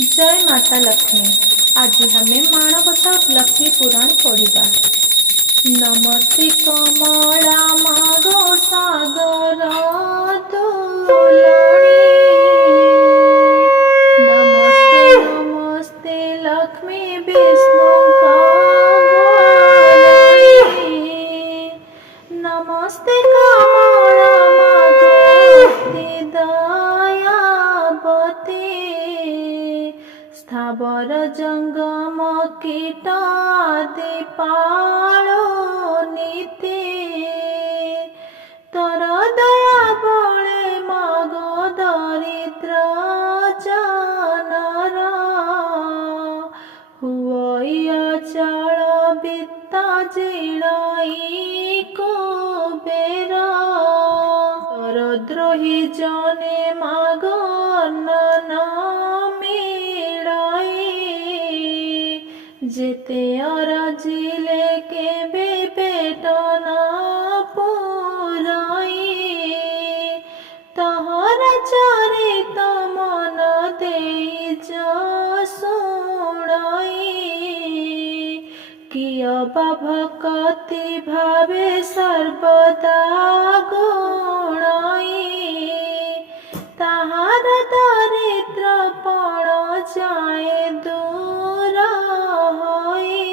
जय माता लक्ष्मी। आज हमें माणबसा लक्ष्मी पुराण पढ़ा। नमस्ते कमला मागो सागर दुलाणी। नमस्ते नमस्ते लक्ष्मी विष्णु का गौराणी। नमस्ते कमला मागो दयावती। स्थावर जंगम कीटादि पालो नीति। तर दया बळे मागो दरिद्र जनर। हुई अचल वित्त जिणाई कुबेर। तरद्रोही जने मागो अन्न जेते अरजिले केबे पेट न पुराई। तहर चरित मन देई शुणाई। किय बा भक्ति भावे सर्वदा गुणाई। ताहार दरिद्रपण जाए दूर होई।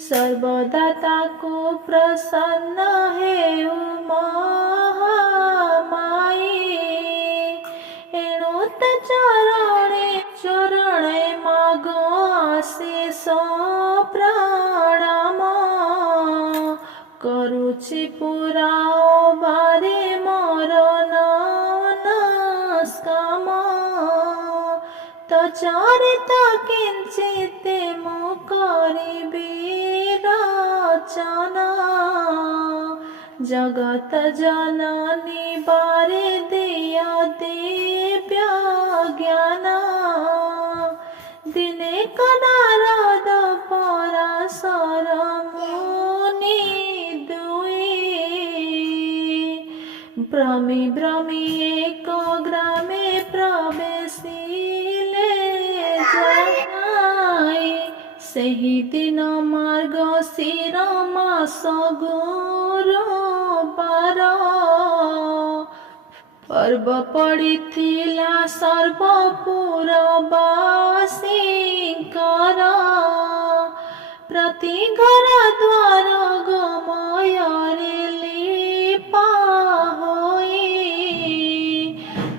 सर्वदा ताको प्रसन्न हेउ महामाई। एणुत चरणे मागो आशीष प्रणाम। करुछि पुराओ बारे मोर नमस्काम। तो चरित किंचित मु करिबि रचना। जगत जननी बारे दिया दिव्य ज्ञान। दिने नारद पराशर मुनि दुई। भ्रमी भ्रमी एक ग्रामे प्रवेशिले जाई। सेही दिन मार्गशीर मास गुरुवार। पर्व पड़िथिला सर्वपुरवासींकर। प्रति घर द्वार गमୟରେ लिपा होई।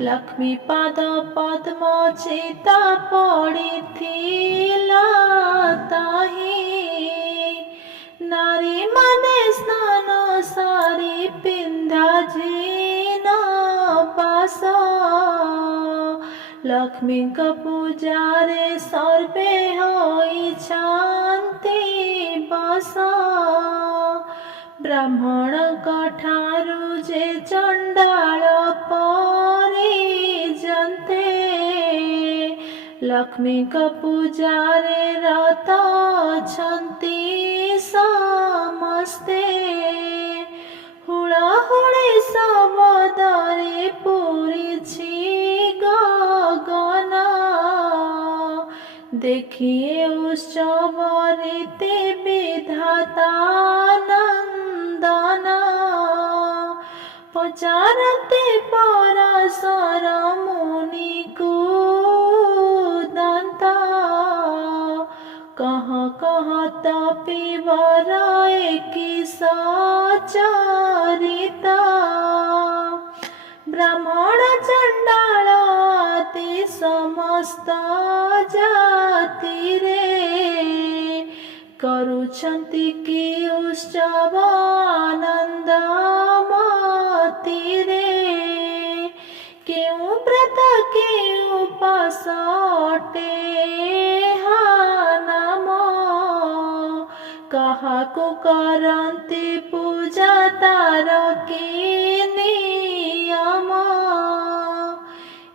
लक्ष्मी पाद पद्म चिता पड़िथिला ताही। नारी माने स्नान सारी पिंधा जीन पास। लक्ष्मी का पूजारे सर्वे होई शांति बस। ब्राह्मण कठारु जे चंडाल परिजन्ते। लक्ष्मी का पूजारे रत अछन्ति समस्ते। हुड़ाहुड़ी शब्दरे पूरिछि गगन। देखिए उत्सव रीति विधाता नंदन। पचारते पराशर मुनि कुदंता। कह कह तपिवर एकी सचरिता। ब्राह्मण चंडाल आदि समस्त जाति रे। करुछन्ति कि उत्सव आनंद मति रे। केउ व्रत केउ उपास अटे हा नाम। काहाकु करन्ति पूजा तार कि नियम।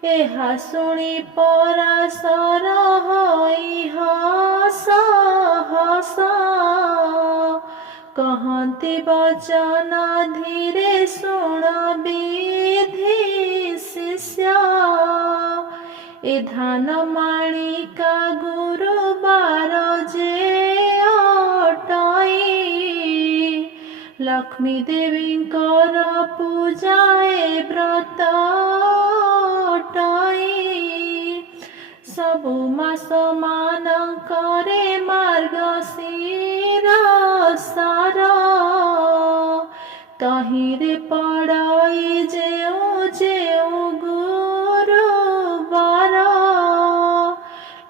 एहा शुणी पराशर होई हस हस। कहन्ति वचन धीरे शुण विधि शिष्य। ए धान माणिका गुरुबार जे अटाई लक्ष्मी देवींकर पूजाए व्रत अटाई सबु मास मानकरे मार्गशीर सार तहिरे पड़ाई जेउ जेउ गुरुबार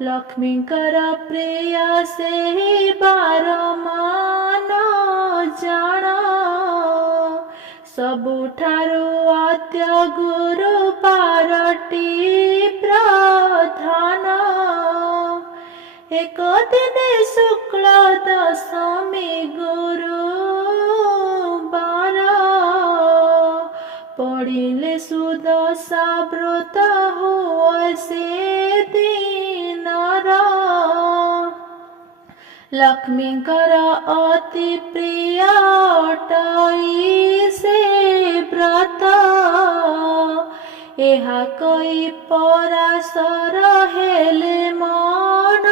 लक्ष्मीकर प्रिय से बार मान जाण सबुठारु आद्य गुरुबारटी प्रधान एक दिने शुक्ल दशमी गुरुबार पढ़िले सुदशा व्रत हुए से दिनर लक्ष्मीकर अति प्रिय अटाई से व्रत ଏହା କହି ପରାଶର ହେଲେ ମନ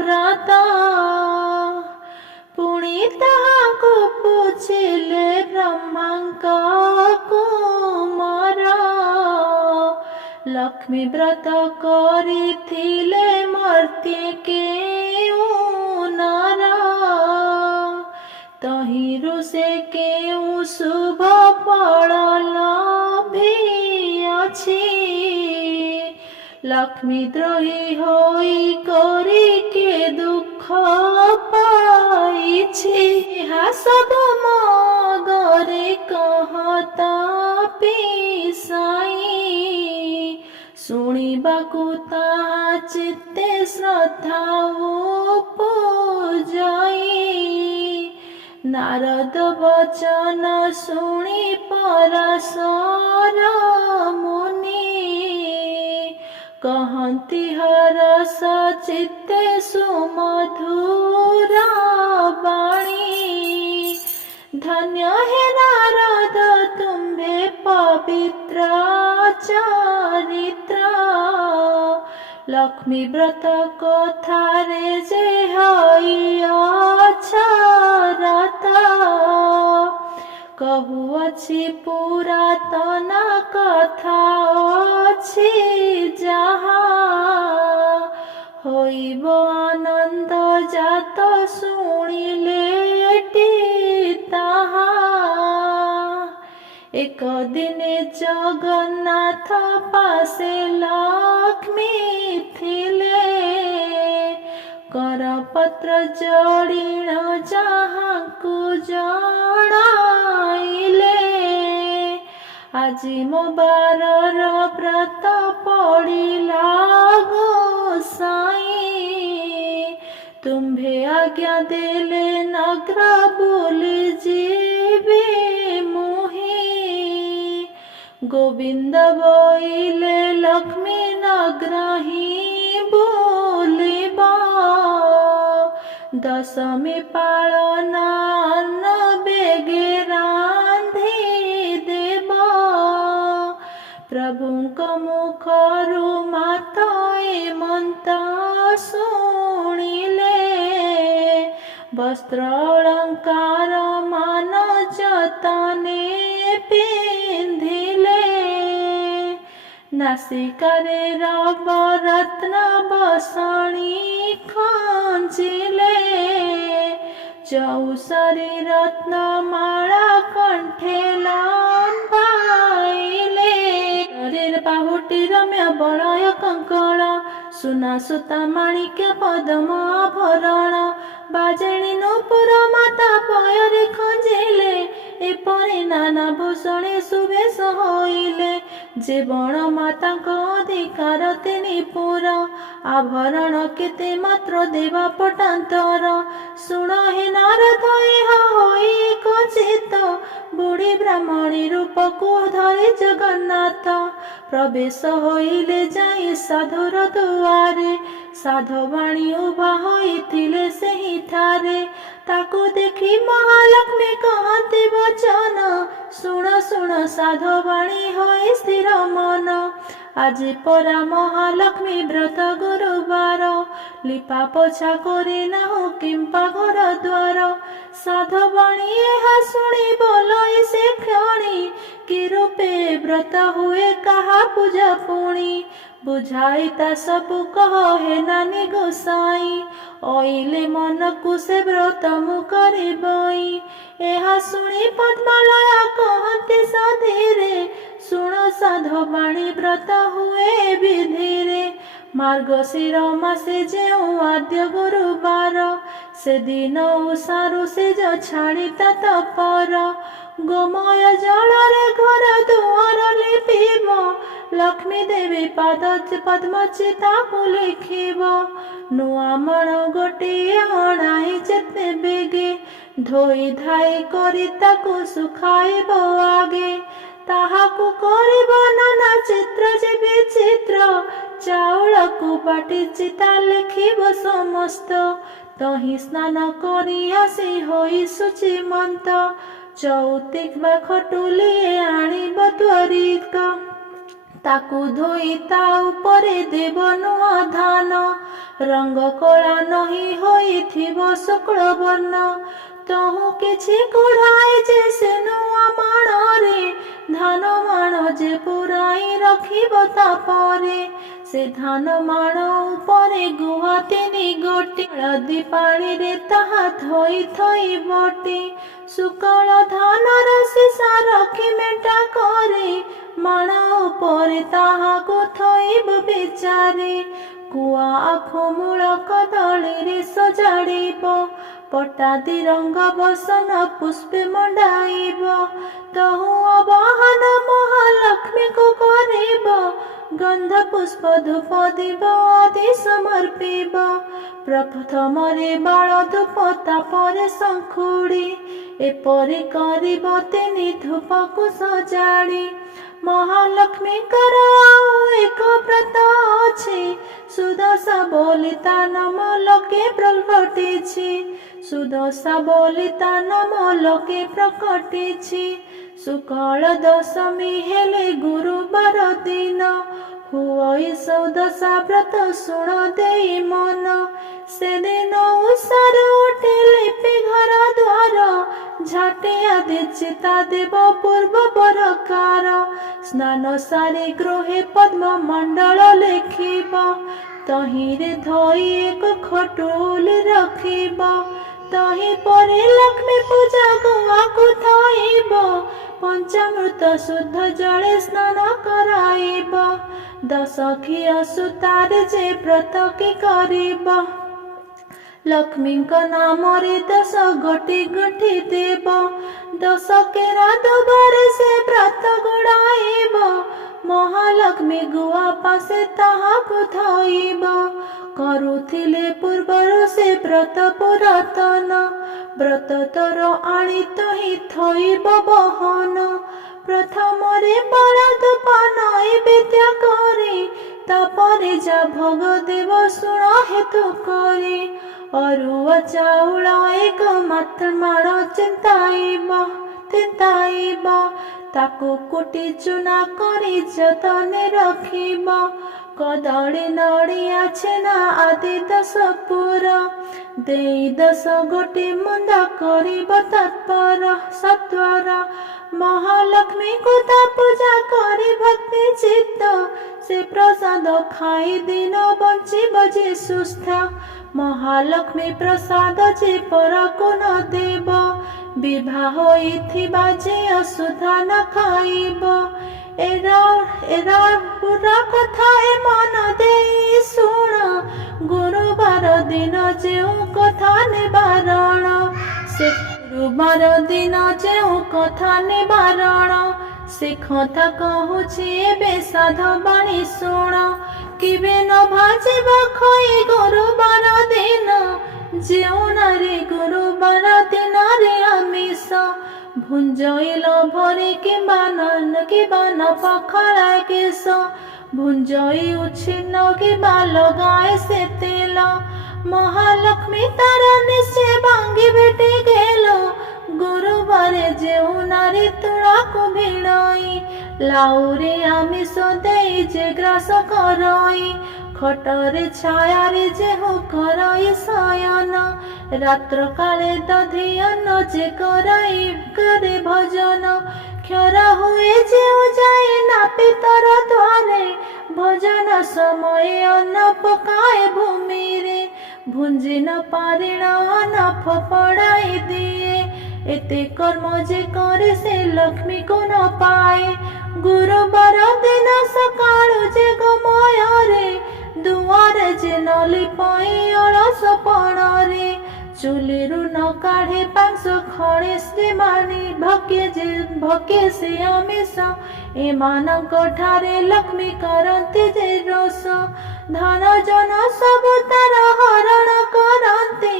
ବ୍ରତ ପୁଣି ତାହାକୁ ପୁଛିଲେ ବ୍ରହ୍ମାଙ୍କ କୁମାର ଲକ୍ଷ୍ମୀ ବ୍ରତ କରିଥିଲେ ମର୍ତ୍ତ୍ୟ କେଉଁ ନର ତହିଁରୁ ସେ କେଉଁ ଶୁଭ ଫଳ ଲଭିଅଛି ଲକ୍ଷ୍ମୀ ଦ୍ରୋହୀ ହୋଇ କରି କେ ଦୁଃଖ ପାଇଛି ଏହା ସବୁ ମଗରେ କହତ ପିସାଇ ଶୁଣିବାକୁ ତାହା ଚିତ୍ତେ ଶ୍ରଦ୍ଧା ଉପଜାଇ नारद वचन शुणी पराशर मुनि कहती हरस चित्ते सुमधुर वाणी धन्य है नारद तुम्हे पवित्र चरित्र लक्ष्मी व्रत कथारे जे हईअछरत कहुअछि पुरातन कथा अछि जहा होइब आनंद जात शुणिले ताहा एक दिने जगन्नाथ पासे लक्ष्मी थिले करपत्र जोड़िण जहाँकु जणाइले আজি मो बारर व्रत पड़िला गोसाई तुम्भे आज्ञा देले नगर बोली जीवे मोही गोविंद बोइले लक्ष्मी नग्रही बोलिबा दशमी पालन बेगे रांधि देव प्रभुଙ୍କ मुखरु माता मन्त शुणिले वस्त्र अलंकार मान जतने पिंधिले नासिकारे रत्न बसणी खंजिले चौसरी रत्न माला कंठे लंबाइले शरीर बाहुटी रम्य बलय कंकण सुना सुता माणिक्य पदम आभरण बाजेणी नूपुर माता पୟରେ खंजिले एपरि नाना भूषणे सुवेश होइले जे बण माताଙ୍କ अधिकार तिनि पुर आभरण केते मात्र देवा पटान्तर शुण हे नारद ଏହା ହୋଇ ଏକ ଚିତ୍ତ बुढ़ी ब्राह्मणी रूपକୁ धरि जगन्नाथ प्रवेश होइले जाई साधुर दुआरे साधवाणी उभा होइथिले सेहि थारे ताकू देखी महालक्ष्मी कहती वचन शुण शुण साधवाणी होई स्थिर मन আজি পরা মহালক্ষ্মী ব্রত গুরুবার লিপা পোছা করে নাও কিম্পা ঘর দ্বার সাধু বাণী ଏହା শুনি বলই সে ক্ষণি কি রূপে ব্রত হুয়ে কাহা পূজা পুଣି বুঝাই তা ସବୁ কহ হে নানি গোসাই অইলে মনକୁ ସେ ବ୍ରତ ମୁଁ କରିବଇ ଏହା ଶୁଣି ପଦ୍ମଲୟା କହନ୍ତି ସଧୀରେ ଶୁଣ ସାଧୁ ବାଣୀ ବ୍ରତ ହୁଏ ବିଧିରେ ମାର୍ଗଶିର ମାସେ ଯେଉଁ ଆଦ୍ୟ ଗୁରୁବାର ସେଦିନ ଉଷାରୁ ସେଜ ଛାଡ଼ି ତା ତପର ଗୋମୟ ଜଳରେ ଘର ଦୁଆର ଲିପିବ ଲକ୍ଷ୍ମୀ ଦେବୀ ପାଦ ପଦ୍ମ ଚିତାକୁ ଲେଖିବ ନୂଆ ମଣ ଗୋଟିଏ ଅଣାଇ ଯେତେ ବେଗେ ଧୋଇ ଧାଇ କରି ତାକୁ ଶୁଖାଇବ ଆଗେ ତାହାକୁ କରିବ ନାନା ଚିତ୍ର ଯେ ବିଚିତ୍ର ଚାଉଳକୁ ବାଟି ଚିତା ଲେଖିବ ସମସ୍ତ ତହିଁ ସ୍ନାନ କରି ଆସି ହୋଇ ଶୁଚିମନ୍ତ ଚୌତିକ ବା ଖଟୁଲିଏ ଆଣିବ ତ୍ୱରିତ ତାକୁ ଧୋଇ ତା ଉପରେ ଦେବ ନୂଆ ଧାନ ରଙ୍ଗ କଳା ନହି ହୋଇଥିବ ଶୁକ୍ଳ ବର୍ଣ୍ଣ ତହୁଁ କିଛି କୁଢ଼ାଇ ଯେ ସେ ନୂଆ ମାଣରେ ଧାନ ମାଣ ଯେ ପୁରାଇ ରଖିବ ତାପରେ ସେ ଧାନ ମାଣ ଉପରେ ଗୁଆ ତିନି ଗୋଟି ହଳଦୀ ପାଣିରେ ତାହା ଧୋଇ ଥୋଇ ବଟି ଶୁକ୍ଳ ଧାନର ସିସା ରଖି ମେଣ୍ଟା କରି ମାଣ ଉପରେ ତାହାକୁ ଥୋଇବ ବିଚାରେ କୁଆ ଆଖୁ ମୂଳ କଦଳୀରେ ସଜାଡ଼ିବ ପଟାଦି ରଙ୍ଗ ବସନ ପୁଷ୍ପେ ମଣ୍ଡାଇବ ତହୁଁ ଆବାହନ ମହାଲକ୍ଷ୍ମୀକୁ କରିବ ଗନ୍ଧ ପୁଷ୍ପ ଧୂପ ଦିବ ଆଦି ସମର୍ପିବ ପ୍ରଥମରେ ବାଳ ଧୂପ ତାପରେ ଶଙ୍ଖୁଡ଼ି ଏପରି କରିବ ତିନି ଧୂପକୁ ସଜାଡ଼ି ମହାଲକ୍ଷ୍ମୀଙ୍କର ଆଉ ଏକ ବ୍ରତ ଅଛି ସୁଦଶା ବୋଲି ତା ନାମ ଲୋକେ ପ୍ରକଟିଛି ସୁଦଶା ବୋଲି ତା ନାମ ଲୋକେ ପ୍ରକଟିଛି ଶୁକ୍ଳ ଦଶମୀ ହେଲେ ଗୁରୁବାର ଦିନ ହୁଅଇ ସୁଦଶା ବ୍ରତ ଶୁଣ ଦେଇ ମନ ସେଦିନ ଉଷାରୁ ଉଠି ଲିପି ଘର ଦ୍ୱାର ଝାଟି ଆଦି ଚିତା ଦେବ ପୂର୍ବ ପ୍ରକାର ସ୍ନାନ ସାରି ଗୃହେ ପଦ୍ମ ମଣ୍ଡଳ ଲେଖିବ ତହିଁରେ ଧୋଇ ଏକ ଖଟୁଲି ରଖିବ ତହିଁ ପରେ ଲକ୍ଷ୍ମୀ ପୂଜା ଗୁଆକୁ ଥୋଇବ ପଞ୍ଚାମୃତ ଶୁଦ୍ଧ ଜଳେ ସ୍ନାନ କରାଇବ ଦଶଖିଆ ସୂତାରେ ଯେ ବ୍ରତ କି କରିବ ଲକ୍ଷ୍ମୀଙ୍କ ନାମରେ 10 ଗୋଟି ଗୁଣ୍ଠି ଦେବ 10 କେରା ଦୁବରେ ସେ ବ୍ରତ ଗୁଡ଼ାଇବ ମହାଲକ୍ଷ୍ମୀ ଗୁଆ ପାଶେ ତାହାକୁ ଥୋଇବ କରୁଥିଲେ ପୂର୍ବରୁ ସେ ବ୍ରତ ପୁରାତନ ବ୍ରତ ତୋର ଆଣି ତହିଁ ଥୋଇବ ବହନ ପ୍ରଥମରେ ବାଳ ଧୂପ ନୈବେଦ୍ୟ କରି ତାପରେ ଯା ଭୋଗ ଦେବ ଶୁଣ ହେତୁ କରି ଅରୁଆ ଚାଉଳ ଏକ ମାଣ ଚିନ୍ତାଇବ ତାକୁ କୁଟି ଚୁନା କରି ଯତନେ ରଖିବ କଦଳୀ ନଡ଼ିଆ ଛେନା ଆଦି 10 ପୁର ଦେଇ 10 ଗୋଟି ମୁଣ୍ଡା କରିବ ତତ୍ପର ସତ୍ୱର ମହାଲକ୍ଷ୍ମୀଙ୍କୁ ତା ପୂଜା କରି ଭକ୍ତି ଚିତ୍ତ ସେ ପ୍ରସାଦ ଖାଇ ଦିନ ବଞ୍ଚିବ ଯେ ସୁସ୍ଥ ମହାଲକ୍ଷ୍ମୀ ପ୍ରସାଦ ଯେ ପରକୁ ନ ଦେବ ବିଭା ହୋଇଥିବା ଝିଅ ସୁଧା ନ ଖାଇବ ଏରା ପୁରା କଥା ଏ ମନ ଦେଇ ଶୁଣ ଗୁରୁବାର ଦିନ ଯେଉଁ କଥା ନିବାରଣ ସେ ଗୁରୁବାର ଦିନ ଯେଉଁ କଥା ନିବାରଣ ସେ କଥା କହୁଛି ଏବେ ସାଧୁ ବାଣୀ ଶୁଣ କେବେ ନ ଭାଜିବ ଖଇ ଗୁରୁବାର ଦିନ ଯେଉଁ ନାରୀ ଗୁରୁବାର ଦିନରେ ଆମିଷ ଭୁଞ୍ଜଇଲ ଭରି କିମ୍ବା ନ ପଖଳା କେଶ ଭୁଞ୍ଜଇ ଉଚ୍ଛିନ୍ନ କିମ୍ବା ଲଗାଏ ସେ ତେଲ ମହାଲକ୍ଷ୍ମୀ ତାର ନିଶ୍ଚୟ ଭାଙ୍ଗି ଭେଟି ଗେଲ ଗୁରୁବାରେ ଯେଉଁ ନାରୀ ତୁଳାକୁ ଭିଡ଼ଇ ଲାଉରେ ଆମିଷ ଦେଇ ଯେ ଗ୍ରାସ କରଇ ଖଟରେ ଛାୟାରେ ଯେହୁ କରଇ ଶୟନ ରାତ୍ର କାଳେ ଦଧି ଅନ୍ନ ଯେ କରାଇ କରେ ଭଜନ କ୍ଷର ହୁଏ ଯେଉଁ ଯାଇ ନାପିତର ଦ୍ୱାରେ ଭଜନ ସମୟ ଅନ୍ନ ପକାଏ ଭୂମିରେ ଭୁଞ୍ଜି ନ ପାରିଣ ଅନ୍ନ ଫୋପଡ଼ାଇ ଦିଏ ଏତେ କର୍ମ ଯେ କରେ ସେ ଲକ୍ଷ୍ମୀକୁ ନ ପାଏ ଗୁରୁବାର ଦିନ ସକାଳୁ ଯେ ଗୋମୟରେ ଦୁଆରେ ଯେ ନ ଲିପଇ ଅଳସ ପଣରେ ଚୁଲିରୁ ନ କାଢ଼େ ପାଂଶ ଖଣେ ଶ୍ରୀମାଣୀ ଭକେ ସେ ଆମିଷ ଏମାନଙ୍କ ଠାରେ ଲକ୍ଷ୍ମୀ କରନ୍ତି ଯେ ରୋଷ ଧନ ଜନ ସବୁ ତାର ହରଣ କରନ୍ତି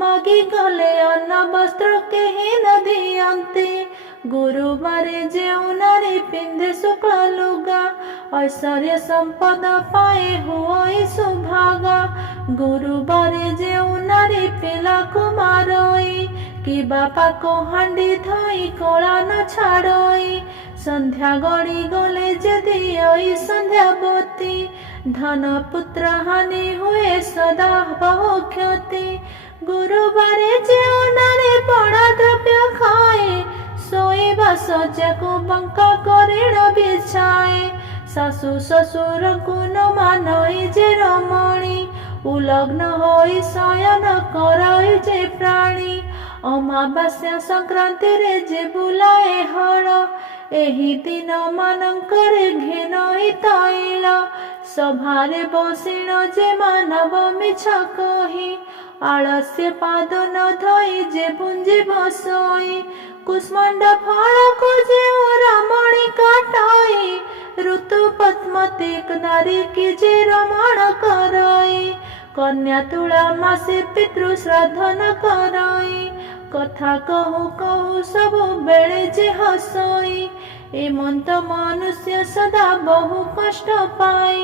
ମାଗି ଗଲେ ଅନ୍ନ ବସ୍ତ୍ର କେହି ନ ଦିଅନ୍ତି ଗୁରୁବାରେ ଯେଉଁ ନାରୀ ପିନ୍ଧେ ଶୁକ୍ଳ ଲୁଗା ଐଶ୍ୱର୍ଯ୍ୟ ସମ୍ପଦ ପାଏ ହୁଏ ସୁଭାଗା ଗୁରୁବାରେ ଯେଉଁ ନାରୀ ପିଲାକୁ ମାରଇ କି ବାପାକୁ ହାଣ୍ଡି ଧୋଇ କଳା ନ ଛାଡ଼ଇ ସନ୍ଧ୍ୟା ଗଡ଼ି ଗଲେ ଯେ ଦିଅଇ ସନ୍ଧ୍ୟାବତୀ ଧନ ପୁତ୍ର ହାନି ହୁଏ ସଦା ବହୁ କ୍ଷତି ଗୁରୁବାରେ ଯେଉଁ ନାରୀ ପଡ଼ା ଦ୍ରବ୍ୟ ଖାଏ ଶୋଇବା ଶଯ୍ୟାକୁ ବଙ୍କା କରିଣ ବିଛାଏ ଶାଶୁ ଶ୍ୱଶୁରଙ୍କୁ ନ ମାନଇ ଯେ ରମଣୀ ଉଲଗ୍ନ ହୋଇ ଶୟନ କରାଇ ଯେ ପ୍ରାଣୀ ଅମାବାସ୍ୟା ସଂକ୍ରାନ୍ତିରେ ଯେ ବୁଲାଏ ହଳ ଏହି ଦିନ ମାନଙ୍କରେ ଘେନଇ ତୈଳ ସଭାରେ ବସିଣ ଯେ ମାନବ ମିଛ କହି ଆଳସ୍ୟ ପାଦ ନ ଧୋଇ ଯେ ପୁଞ୍ଜି ବସଇ କୁଷ୍ମାଣ୍ଡ ଫଳକୁ ଯେଉଁ ରମଣୀ କାଟଇ ଋତୁ ପଦ୍ମତି ନାରୀ କି ଯେ ରମଣ କରଇ କନ୍ୟା ତୁଳା ମାସେ ପିତୃ ଶ୍ରାଦ୍ଧ ନ କରଇ କଥା କହୁ କହୁ ସବୁବେଳେ ଯେ ହସଇ ଏମନ୍ତ ମନୁଷ୍ୟ ସଦା ବହୁ କଷ୍ଟ ପାଇ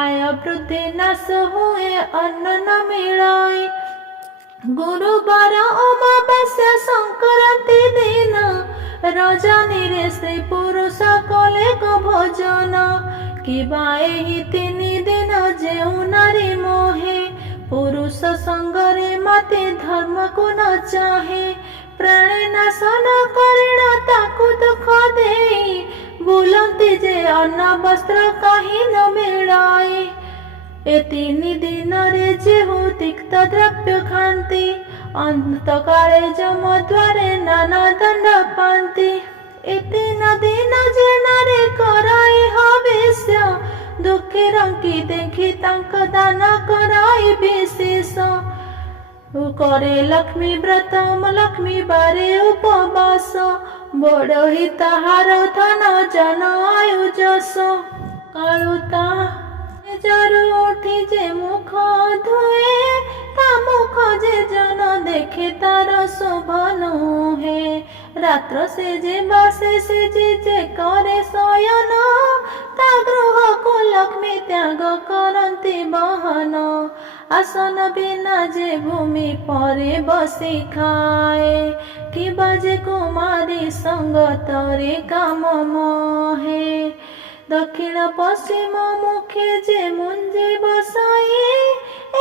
ଆୟ ବୃଦ୍ଧି ନାଶ ହୁଏ ଅନ୍ନ ନ ମିଳଇ ଗୁରୁବାର ଅମାବାସ୍ୟା ସଂକ୍ରାନ୍ତି ଦିନ ରଜନୀରେ ସ୍ତ୍ରୀ ପୁରୁଷ କଲେ ଭୋଜନ କିବା ଏହି 3 ଦିନ ଯେଉଁ ନାରୀ ମୋହେ ପୁରୁଷ ସଙ୍ଗରେ ମାତେ ଧର୍ମକୁ ନ ଚାହେଁ ପ୍ରାଣେ ନାଶନ କରିଣ ତାକୁ ଦୁଃଖ ଦେଇ ବୁଲନ୍ତି ଯେ ଅନ୍ନ ବସ୍ତ୍ର କାହିଁ ନ ମିଳାଏ ଏ 3 ଦିନରେ ଯେହୁ ତିକ୍ତ ଦ୍ରବ୍ୟ ଖାଆନ୍ତି ଅନ୍ତକାଳେ ଯମ ଦ୍ୱାରେ ନାନା ଦଣ୍ଡ ପାଆନ୍ତି ଏ 3 ଦିନ ଯେ ନାରୀ କରାଇ ହବିଷ୍ୟ ଦୁଃଖୀ ରଙ୍କି ଦେଖି ତାଙ୍କ ଦାନ କରାଇ ବିଶେଷ करे लक्ष्मी व्रत लक्ष्मी बारे उपवास बड़ही ताहार धन जन आयुजस कालुता जरु उठी जे मुख धुए ता मुख जे जन देखे तार शोभन हे रात्र से जे बसे से जे करे शयन ता गृह को लक्ष्मी त्याग करती बहन आसन बिना जे भूमि परे बसी खाए कि बाजे कुमारी संगतरे काम मोहे दक्षिण पश्चिम मुखे जे मुंजे बसाई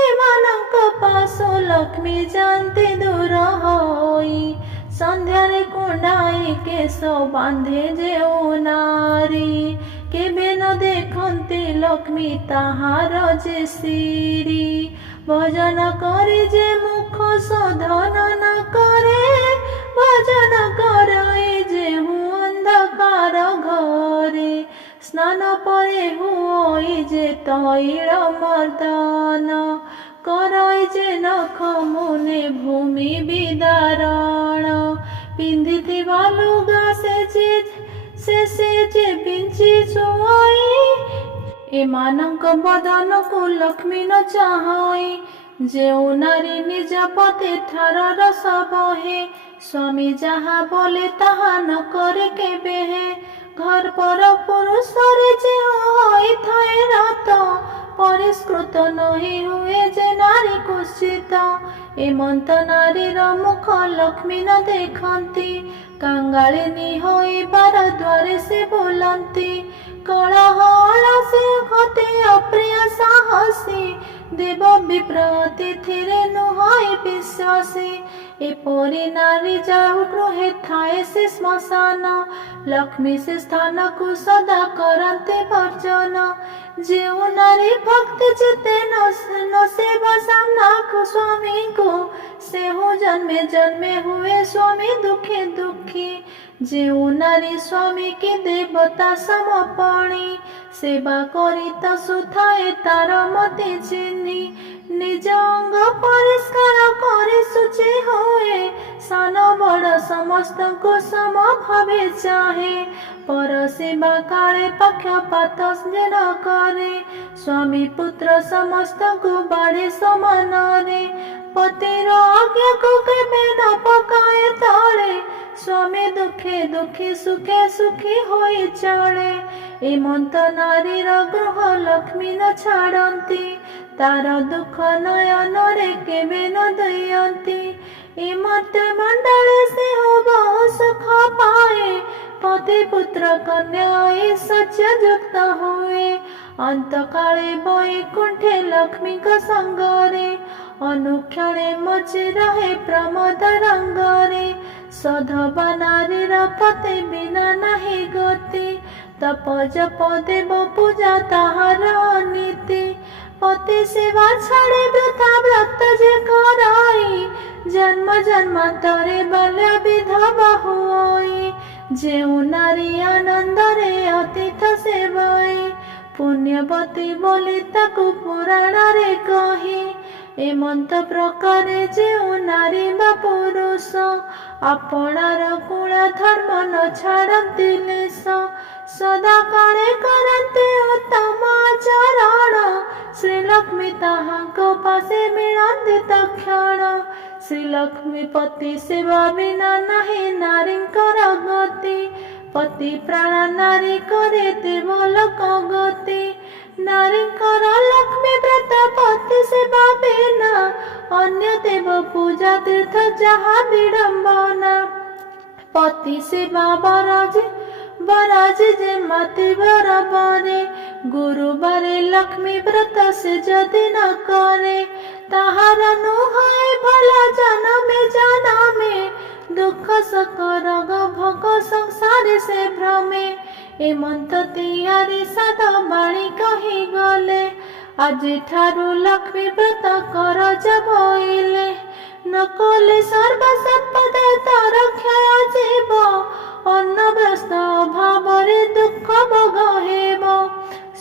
एमानंक पासो लक्ष्मी जानती दूर होई संध्यारे कुंडाई केश बांधे जे ओ नारी केबे न देखती लक्ष्मी ताहार जे सिरी भजन करे जे मुख शोधन न करे भजन करे जे हूँ अंधकार घरे स्नान परे हुई जे तैल मर्दन करई जे नख मुने भूमि विदारण पिंधिथिबा लुगा से जे बिंची छुआई एमानंक बदन को लक्ष्मी न चाहई जेउ नारी निज पति ठार रस बहे स्वामी जहा बोले ताहा न करे केबे घर पर पुरुषरे जे होइथाए रात परिष्कृत नहीं हुए जे नारी कुशित एमंत नारीर मुख लक्ष्मी न देखती कांगालिनी होई बार द्वारे से बोलती कलह से होते अप्रिय साहसी देव विप्र तिथिरे नुहई विश्वासी एपरी नारी जाऊ गृहे थाए से श्मशान लक्ष्मी से स्थान को सदा करते वर्जन जो नारी भक्ति चिते न सेवा सामना को स्वामी को से हो जन्मे जन्मे हुए स्वामी दुखी दुखी जो नारी स्वामी की देवता समर्पणी सेवा करी तो सुथाए तार मते चिन्ही निज अंग परिष्कार करे शुचि हुए सान बड़ समस्त को सम भावे चाहे पर सेवा काले पक्षपात न करे स्वामी पुत्र समस्त को बाड़े समान रे पतिर आज्ञा को केबे न पकाए तले स्वामी दुखे दुखी सुखे सुखी होई चले एमंत नारीर गृह लक्ष्मी न छाड़ती तार दुख नयन रे केबे न दयंती एमंत मंडल से हो बहु सुख पाए पति पुत्र कन्या सच्च युक्त हुए अंत काले वैकुंठे लक्ष्मी का संगरे अनुक्षणे मची रहे प्रमोद रंगरे सधवा नारीर पति बिना नहीं गति तप जप देव पूजा ताहार नीति पति सेवा छाड़े वृथा व्रत जे कराई जन्म जन्मांतरे बाल्य विधवा हुई जेउ नारी आनंद रे अतीत सेवाई पुण्यवती बोली ताकू पुराण रे कही एमंत प्रकारे जेउ नारी बा पुरुष आपणार कुल धर्म न छाड़ती लेस सदा काले करते उत्तम आचरण श्रीलक्ष्मी ताहांको पासे मिलती तक्षण श्रीलक्ष्मी पति सेवा बिना नहीं नारींकर गति पति प्राण नारी करे देव लोक गति नारींकर लक्ष्मी व्रत पति सेवा बिना अन्य देव पूजा तीर्थ जहाँ विडंबना पति सेवा बराज जे माति बराबरे गुरुवारे लक्ष्मी व्रत से जदि न करे ताहार नुहाय भला जनमे दुख सक रोग भोग संसार से भ्रमे एमंत तियारी साध बाणी कही गले आज ठारू लक्ष्मी व्रत कर जबइले न कले सर्व संपदा तार क्षय जीव अन्नव्रस्त भावरे दुख भोग हेब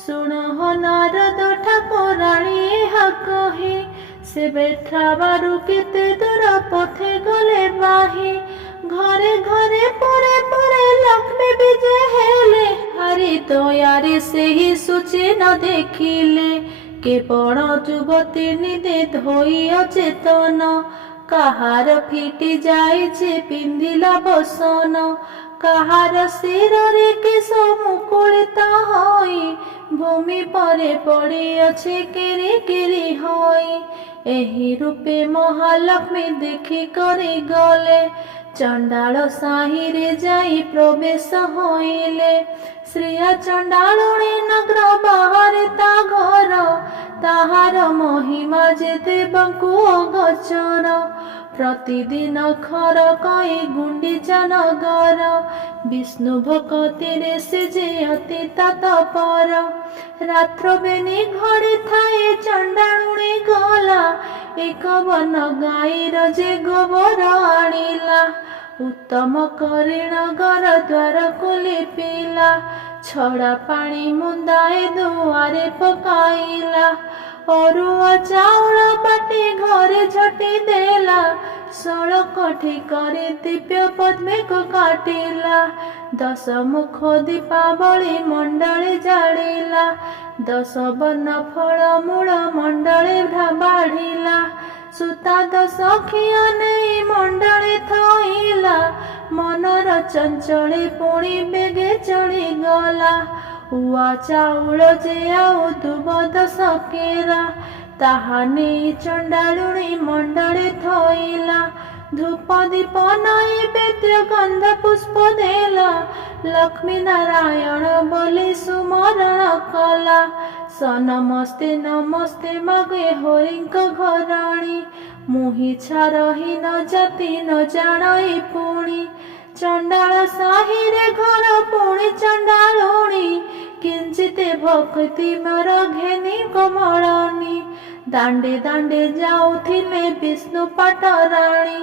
शुण नारद ठाकुराणी ଏହା କହି ସେ ବେଠାବାରୁ କେତେ ଦୂର ପଥେ ଗଲେ ବାହି ଘରେ ଘରେ ପରେ ପରେ ଲକ୍ଷ୍ମୀ ବିଜେ ହେଲେ ହରି ଦୟାରେ ସେହି ସୂଚି ନ ଦେଖିଲେ କେବଳ ଯୁବତୀ ନିଦେ ଧୋଇ ଅଚେତନ କାହାର ଫିଟି ଯାଇଛି ପିନ୍ଧିଲା ବସନ କାହାର ଶିରରେ କେଶ ମୁକୁଳିତ ହୋଇ ଭୂମି ପରେ ପଡ଼ିଅଛି କିରି କିରି ହୋଇ ଏହି ରୂପେ ମହାଲକ୍ଷ୍ମୀ ଦେଖି କରି ଗଲେ ଚଣ୍ଡାଳ ସାହିରେ ଯାଇ ପ୍ରବେଶ ହୋଇଲେ ଶ୍ରୀୟା ଚଣ୍ଡାଳୁଣୀ ନଗର ବାହାରେ ତା ଘର ତାହାର ମହିମା ଯେ ଦେବଙ୍କୁ ଅଗୋଚର ପ୍ରତିଦିନ ଖର କଇ ଗୁଣ୍ଡିଚା ନଗର ବିଷ୍ଣୁ ଭକତିରେ ସେ ଯେ ଅତି ତତ୍ପର ରାତ୍ର ବେନି ଘରେ ଥାଏ ଚଣ୍ଡାଳୁଣୀ ଗଲା ଏକ ବନ ଗାଈର ଯେ ଗୋବର ଆଣିଲା ଉତ୍ତମ କରି ନଗର ଦ୍ୱାରକୁ ଲିପିଲା ଛଡ଼ା ପାଣି ମୁନ୍ଦାଏ ଦୁଆରେ ପକାଇଲା ଅରୁଆ ଚାଉଳ ବାଟି ଘରେ ଝଟି ଦେଲା ଷୋଳ କୋଠି କରି ଦିବ୍ୟ ପଦ୍ମକୁ କାଟିଲା ଦଶ ମୁଖ ଦୀପାବଳି ମଣ୍ଡଳେ ଜାଳିଲା ଦଶ ବର୍ଣ୍ଣ ଫଳ ମୂଳ ମଣ୍ଡଳେ ବାଢ଼ିଲା ସୁତାଦ ସଖିଆ ନେଇ ମଣ୍ଡଳେ ଥଇଲା, ମନର ଚଞ୍ଚଳେ ପୁଣି ବେଗେ ଚଳିଗଲା। ଉଆ ଚାଉଳ ଯେ ଆଉ ଦୁବ ସକେରା, ତାହା ନେଇ ଚଣ୍ଡାଳୁଣୀ ମଣ୍ଡଳେ ଥଇଲା। ଧୂପ ଦୀପ ନୈବେଦ୍ୟ ଗନ୍ଧ ପୁଷ୍ପ ଦେଲା, ଲକ୍ଷ୍ମୀ ନାରାୟଣ ବୋଲି ସୁମରଣ କଲା। ସ ନମସ୍ତେ ନମସ୍ତେ ମାଗେ ହରିଙ୍କ ଘରଣୀ, ମୁହିଁ ଛାରହୀନ ଜାତି ନ ଜାଣଇ ପୁଣି। ଚଣ୍ଡାଳ ସାହିରେ ଘର ପୁଣି ଚଣ୍ଡାଳୁଣୀ, କିଞ୍ଚିତେ ଭକ୍ତି ମୋର ଘେନି କମଳନି। ଦାଣ୍ଡେ ଦାଣ୍ଡେ ଯାଉଥିଲେ ବିଷ୍ଣୁ ପାଟରାଣୀ,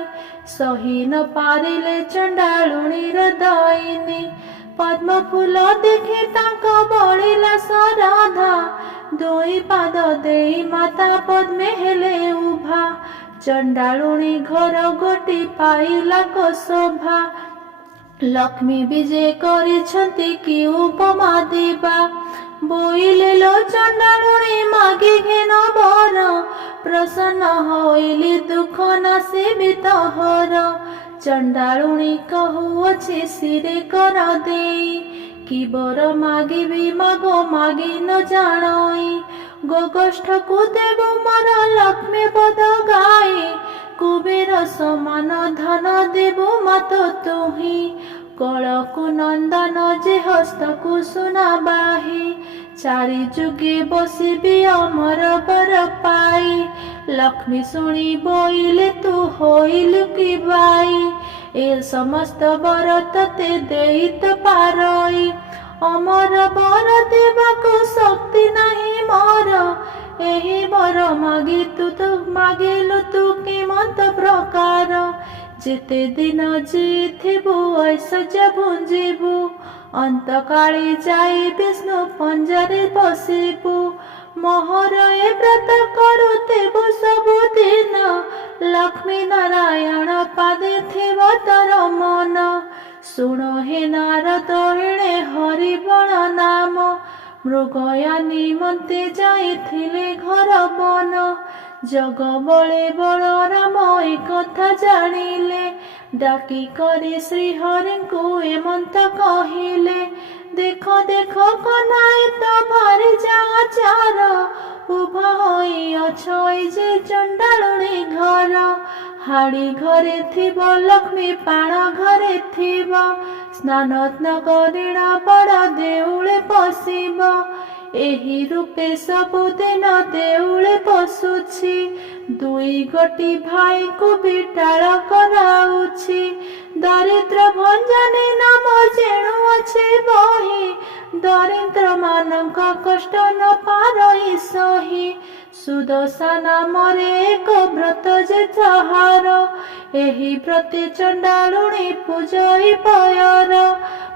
ସହି ନ ପାରିଲେ ଚଣ୍ଡାଳୁଣୀର ଦଇନି। ପଦ୍ମ ଫୁଲ ଦେଖି ତାଙ୍କ ବଳିଲା ଶରଧା, ଦୁଇ ପାଦ ଦେଇ ମାତା ପଦ୍ମେ ହେଲେ ଉଭା। ଚଣ୍ଡାଳୁଣୀ ଘର ଗୋଟି ପାଇଲା କ ଶୋଭା, ଲକ୍ଷ୍ମୀ ବିଜେ କରିଛନ୍ତି କି ଉପମା ଦେବା। ବୋଇଲେ ଲୋ ଚଣ୍ଡାଳୁଣୀ ମାଗି ଘେନ ବର, ପ୍ରସନ୍ନ ହୋଇଲି ଦୁଃଖ ନାଶିବି ତୋହର। ଚଣ୍ଡାଳୁଣୀ କହୁଅଛି ଶିରେ କର ଦେଇ, କି ବର ମାଗିବି ମାଗ ମାଗି ନ ଜାଣଇ। ଗୋଗୋଷ୍ଠକୁ ଦେବୁ ମୋର ଲକ୍ଷ୍ମୀ ପଦ ଗାଇ, କୁବେର ସମାନ ଧନ ଦେବୁ ମତ ତୁହି। କଳକୁ ନନ୍ଦନ ଯେ ହସ୍ତକୁ ସୁନା ବାହି, ଚାରି ଯୁଗେ ବସିବି ଅମର ବର ପାଇ। ଲକ୍ଷ୍ମୀ ଶୁଣି ବୋଇଲେ ତୁ ହୋଇଲୁ କି ବାଇ, ଏ ସମସ୍ତ ବର ତତେ ଦେଇ ତ ପାରଇ। ଅମର ବର ଦେବାକୁ ଶକ୍ତି ନାହିଁ ମୋର, ଏହି ବର ମାଗିଲୁ ତୁ କେମନ୍ତ ପ୍ରକାର। ଯେତେ ଦିନ ଜିଥିବୁ ଐଶ୍ୱର୍ଯ୍ୟ ଭୁଞ୍ଜିବୁ, ଅନ୍ତକାଳି ଯାଇ ବିଷ୍ଣୁ ପଞ୍ଜରେ ବସିବୁ। ମୋହର ଏ ବ୍ରତ କରୁଥିବୁ ସବୁଦିନ, ଲକ୍ଷ୍ମୀ ନାରାୟଣ ପାଦେ ଥିବ ତୋର ମନ। ଶୁଣ ହେ ନାରଦ ଏଣେ ହରିବଳ ନାମ, ମୃଗୟା ନିମନ୍ତେ ଯାଇଥିଲେ ଘର ବନ। ଜଗ ବଳେ ବଳରାମ ଏ କଥା ଜାଣିଲେ, ଡାକି କରି ଶ୍ରୀହରିଙ୍କୁ ଏମନ୍ତ କହିଲେ। ଦେଖ ଦେଖ କହ୍ନାଇ ତ ଭାରି ଯାଚାର, ଉଭା ହୋଇଅଛ ଏ ଯେ ଚଣ୍ଡାଳୁଣୀ ଘର। ହାଡ଼ି ଘରେ ଥିବ ଲକ୍ଷ୍ମୀ ପାଣ ଘରେ ଥିବ, ସ୍ନାନ ନ କରିଣ ବଡ଼ ଦେଉଳେ ପଶିବ। ଏହି ରୂପେ ସବୁଦିନ ଦେଉଳେ ପଶୁଛି, ଦୁଇ ଗୋଟି ଭାଇଙ୍କୁ ବିଟାଳ କରାଉଛି। ଦରିଦ୍ର ଭଞ୍ଜନୀ ନାମ ଯେଣୁ ଅଛି ବହି, ଦରିଦ୍ର ମାନଙ୍କ କଷ୍ଟ ନ ପାରଇ ସହି। ସୁଦଶା ନାମରେ ଏକ ବ୍ରତ ଯେ ଯାହାର, ଏହି ବ୍ରତେ ଚଣ୍ଡାଳୁଣୀ ପୂଜଇ ପୟର।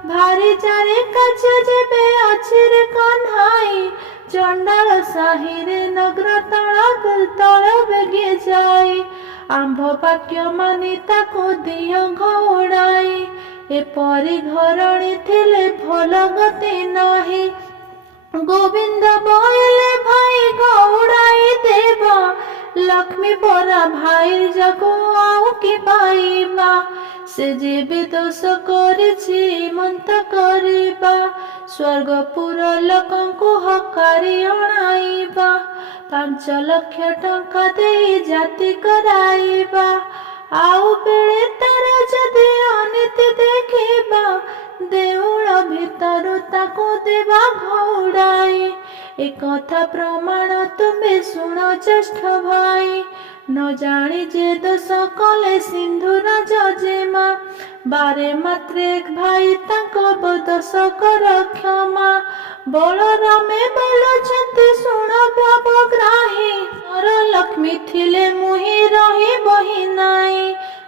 ଭାରି ଜାରେ କାର୍ଯ୍ୟ ଯେବେ ଅଛି ରେ କହ୍ନାଇ, ଚଣ୍ଡାଳ ସାହିରେ ନଗ୍ର ତଳ ବେଗେ ଯାଇ। ଆମ୍ଭ ବାକ୍ୟ ମାନି ତାକୁ ଦିଅ ଘଉଡ଼ାଇ, ଏପରି ଘରଣୀ ଥିଲେ ଭଲ ଗତି ନାହିଁ। ଗୋବିନ୍ଦ ବୋଇଲେ ଭାଇ ଘଉଡ଼ାଇ ଦେବା, ଲକ୍ଷ୍ମୀ ପରା ଭାଇ ଯାକୁ ଆଉ କି ପାଇବା। ସେ ଯେବେ ଦୋଷ କରିଛି ମନ୍ତ କରିବା, ସ୍ୱର୍ଗପୁର ଲୋକଙ୍କୁ ହକାରି ଅଣାଇବା। 5 ଲକ୍ଷ ଟଙ୍କା ଦେଇ ଜାତି କରାଇବା, ଆଉ ବେଳେ ତାର ଯଦି ଅନୀତି ଦେଖିବା, ଦେଉଳ ଭିତରୁ ତାକୁ ଦେବା ଘଉଡ଼ାଇ। ଏକଥା ପ୍ରମାଣ ତୁମେ ଶୁଣ ଜ୍ୟେଷ୍ଠ ଭାଇ, ନ ଜାଣି ଯେ ଦୋଷ କଲେ ସିନ୍ଧୁର ଜେମା। ବାରେ ମାତ୍ରେ ଭାଇ ତାଙ୍କ ଦୋଷ କର କ୍ଷମା, ବଳରାମେ ବୋଲୁଛନ୍ତି ଶୁଣ ଭାବଗ୍ରାହୀ। ମୋର ଲକ୍ଷ୍ମୀ ଥିଲେ ମୁହିଁ ରହିବହି ନାଇଁ,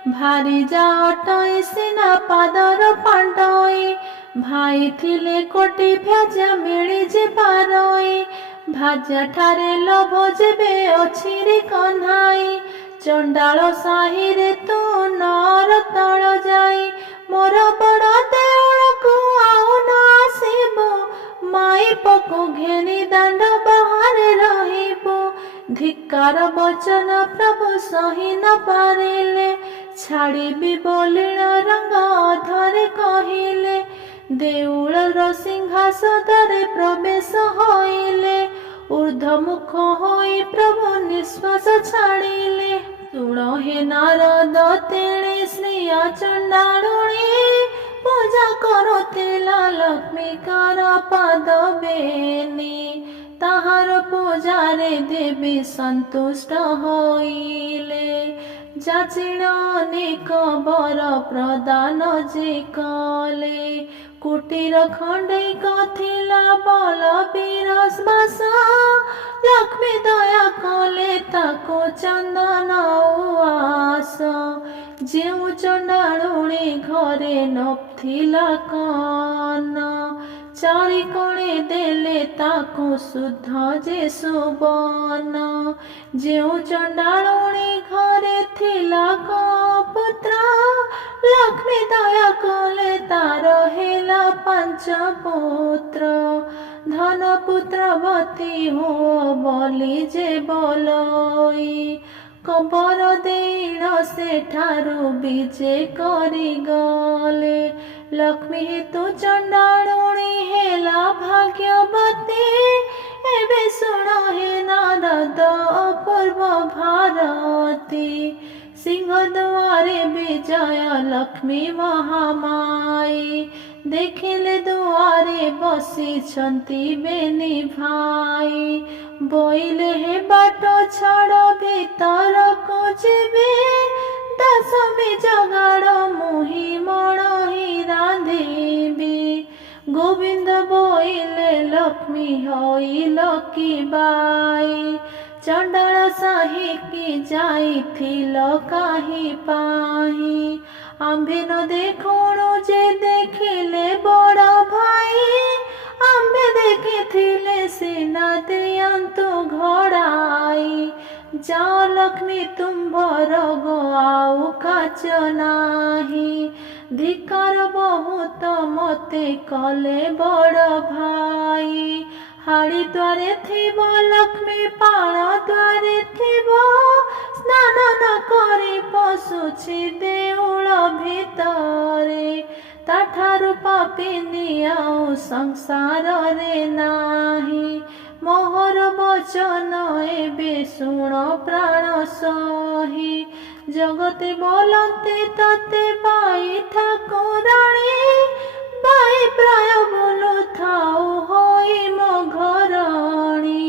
ଭାରି ଯା ଅଟଇ ସିନା ପାଦର ପାଣ୍ଡଇ। ଭାଇ ଥିଲେ କୋଟି ଭ୍ୟାଜା ମିଳି ଯେ ପାରଇ, ଭାଜା ଠାରେ ଲୋଭ ଯେବେ ଅଛି ରେ କହ୍ନାଇ। ଚଣ୍ଡାଳ ସାହିରେ ତୁ ନର ତଳ ଯାଇ, ମୋର ବଡ଼ ଦେଉଳକୁ ଆଉ ନ ଆସିବୁ। ମାଇପକୁ ଘେନି ଦାଣ୍ଡ ବାହାରେ ରହିବୁ, धिक्कार वचन प्रभु सही न पारिले छाड़िबी बोलिण रंग अधरे कहिले देउलर सिंहासदरे प्रवेश होइले ऊर्ध्वमुख होई प्रभु निश्वास छाड़िले शुण हे नारद तेणे श्रिया चंडालुणी पूजा करुथिला लक्ष्मीकार पाद बेनी ताहार पूजारे देवी संतुष्ट होइले जाचिण अनेक वर प्रदान जे कले कुटीर खंडैक थिला बलबीर बास लक्ष्मी दया कले ताको चंदन उआस जेउ चंडालुणी घरे नथिला कन चारि कोणे देले ताको शुद्ध जे सुबन जेउ चंडालुणी घरे थिला पुत्र लक्ष्मी दया कले तार हेला 5 पुत्र धन पुत्रवती हो बोली जे बोलई कबर देण सेठारु विजे करी गले लक्ष्मी हेतु चंडालुणी हेला भाग्यवती एबे शुण हे नारद अपूर्व भारती सिंह दुआरे विजय लक्ष्मी महामाई देखिले दुआरे बसी छंती बेनी भाई बोइले हे बाट छाड़ भीतर को जीवे दशमी जगाड़ मुही मणही रांधेबी गोविंद बोइले लक्ष्मी होई लकी बाई चंडाल साही की जाई थिल काही पाही आंबे न देखुणु जे देखिले बड़ भाई आंबे देखिथिले सीना दियंतु घोड़ाई जाओ लक्ष्मी तुम्भर गो आउ काच नाही धिकार बहुत मते कले बड़ भाई हाड़ी द्वारे थिब लक्ष्मी पाण द्वारे थिब स्नान न करी पशुछि देउल भितरे ताठारु पापिनी आउ संसार रे नाही मोहर वचन एबे शुण प्राण सही जगते बोलते तते बाई ठाकुराणी बाई प्राय बोलु थाउ होई मो घरणी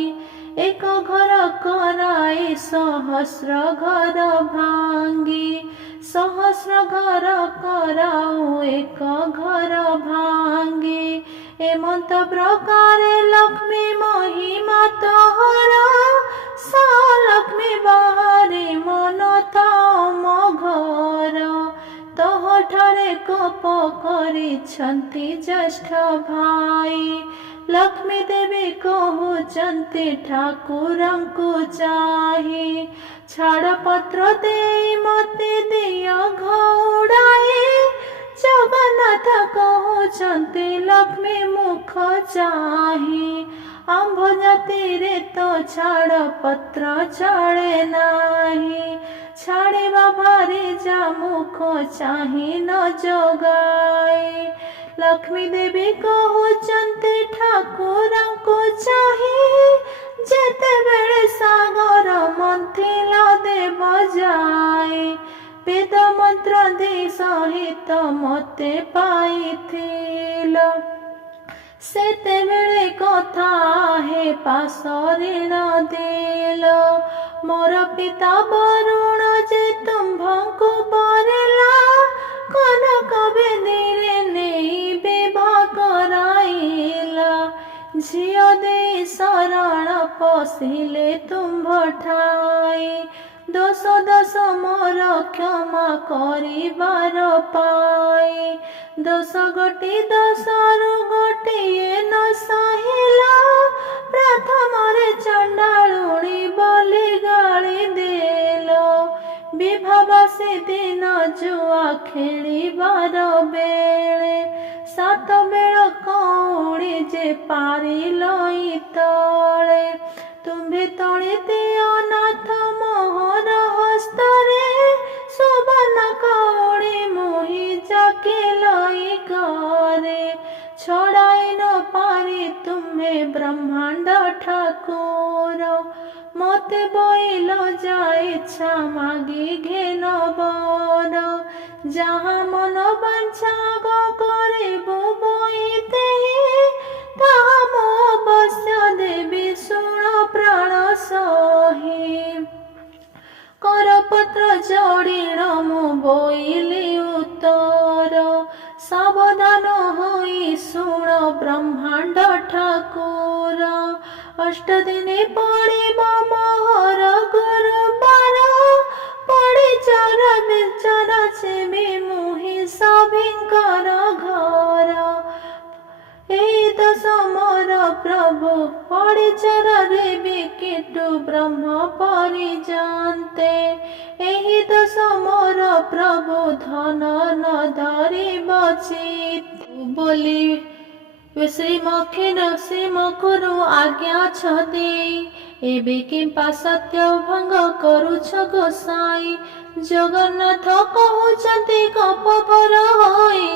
एक घर कराई सहस्र घर भांगी सहस्र घर कराऊ एक घर भांगी एमंत प्रकारे लक्ष्मी महिमा तोहर स लक्ष्मी बाहरी मन थाओ मो घर तोहठारे कोप करिछंती ज्येष्ठ भाई लक्ष्मी देवी कहउचंती ठाकुरंकु चाही छाड़ पत्र देई मते दियो घोड़ाई जगन्नाथ कहउचंती लक्ष्मी मुख चाही आंभ जातिरे तो छाड़ पत्र चढ़े नाही छाड़िबा भारी जा मुख चाही न जोगाई लक्ष्मी देवी कहउचंती ठाकुरंकु चाही जेते बेले सागर मंथिला देव जाए वेद मंत्र दे सहित मते पाइथिल सेतेबेले कथा हे पासरिण देल मोर पिता वरुण जे तुम्भंकु बरेला कनक बेदीरे नेई विवाह कराइला झियो दे शरण पशिले तुम्भ ठाई दोष दोष मोर क्षमा करिबार पाई दोष गोटी दोषरु गोटिए न सहिला प्रथम रे चंडालुणी बोली गाली देल विभाबासी दिन जुआ खेलिबार बेले सात बेल कौड़ी जे पारिल तले तुम्भे तले दियो ଠାକୁର ମତେ ବଇଲ ଯାଏ ଇଚ୍ଛା ମାଗି ଘେନ ବର ଯାହା ମନ ବାଞ୍ଛା କରିବୁ ବଇତେ ତାହା ମୁଁ ଅବଶ୍ୟ ଦେବି ଶୁଣ ପ୍ରାଣ ସହି କରପତ୍ର ଯୋଡ଼ିଣ ମୁଁ ବୋଇଲି ଉତ୍ତର ସାବଧାନ ହୋଇ ଶୁଣ ବ୍ରହ୍ମାଣ୍ଡ ଠାକୁର ଅଷ୍ଟଦିନେ ପଡ଼ିବ ମୋହର ଗୁରୁବାର ପଡ଼ିଚର ବିଚାର ଛେବି ମୁହିଁ ସଭିଙ୍କର ଘର ଏହି ଦଶ ମୋର ପ୍ରଭୁ ପଡ଼ିଚରରେ ବିକିଟୁ ବ୍ରହ୍ମ ପରିଜାନ୍ତେ ଏହି ଦଶ ମୋର ପ୍ରଭୁ ଧନ ନ ଧରିବ ଚିତ ବୋଲି ଶ୍ରୀମଖରୁ ଆଜ୍ଞା ଛଦେଇ ଏବେ କିମ୍ପା ସତ୍ୟ ଭଙ୍ଗ କରୁଛ ଗୋସାଇ ଜଗନ୍ନାଥ କହୁଛନ୍ତି ଗପଭର ହୋଇ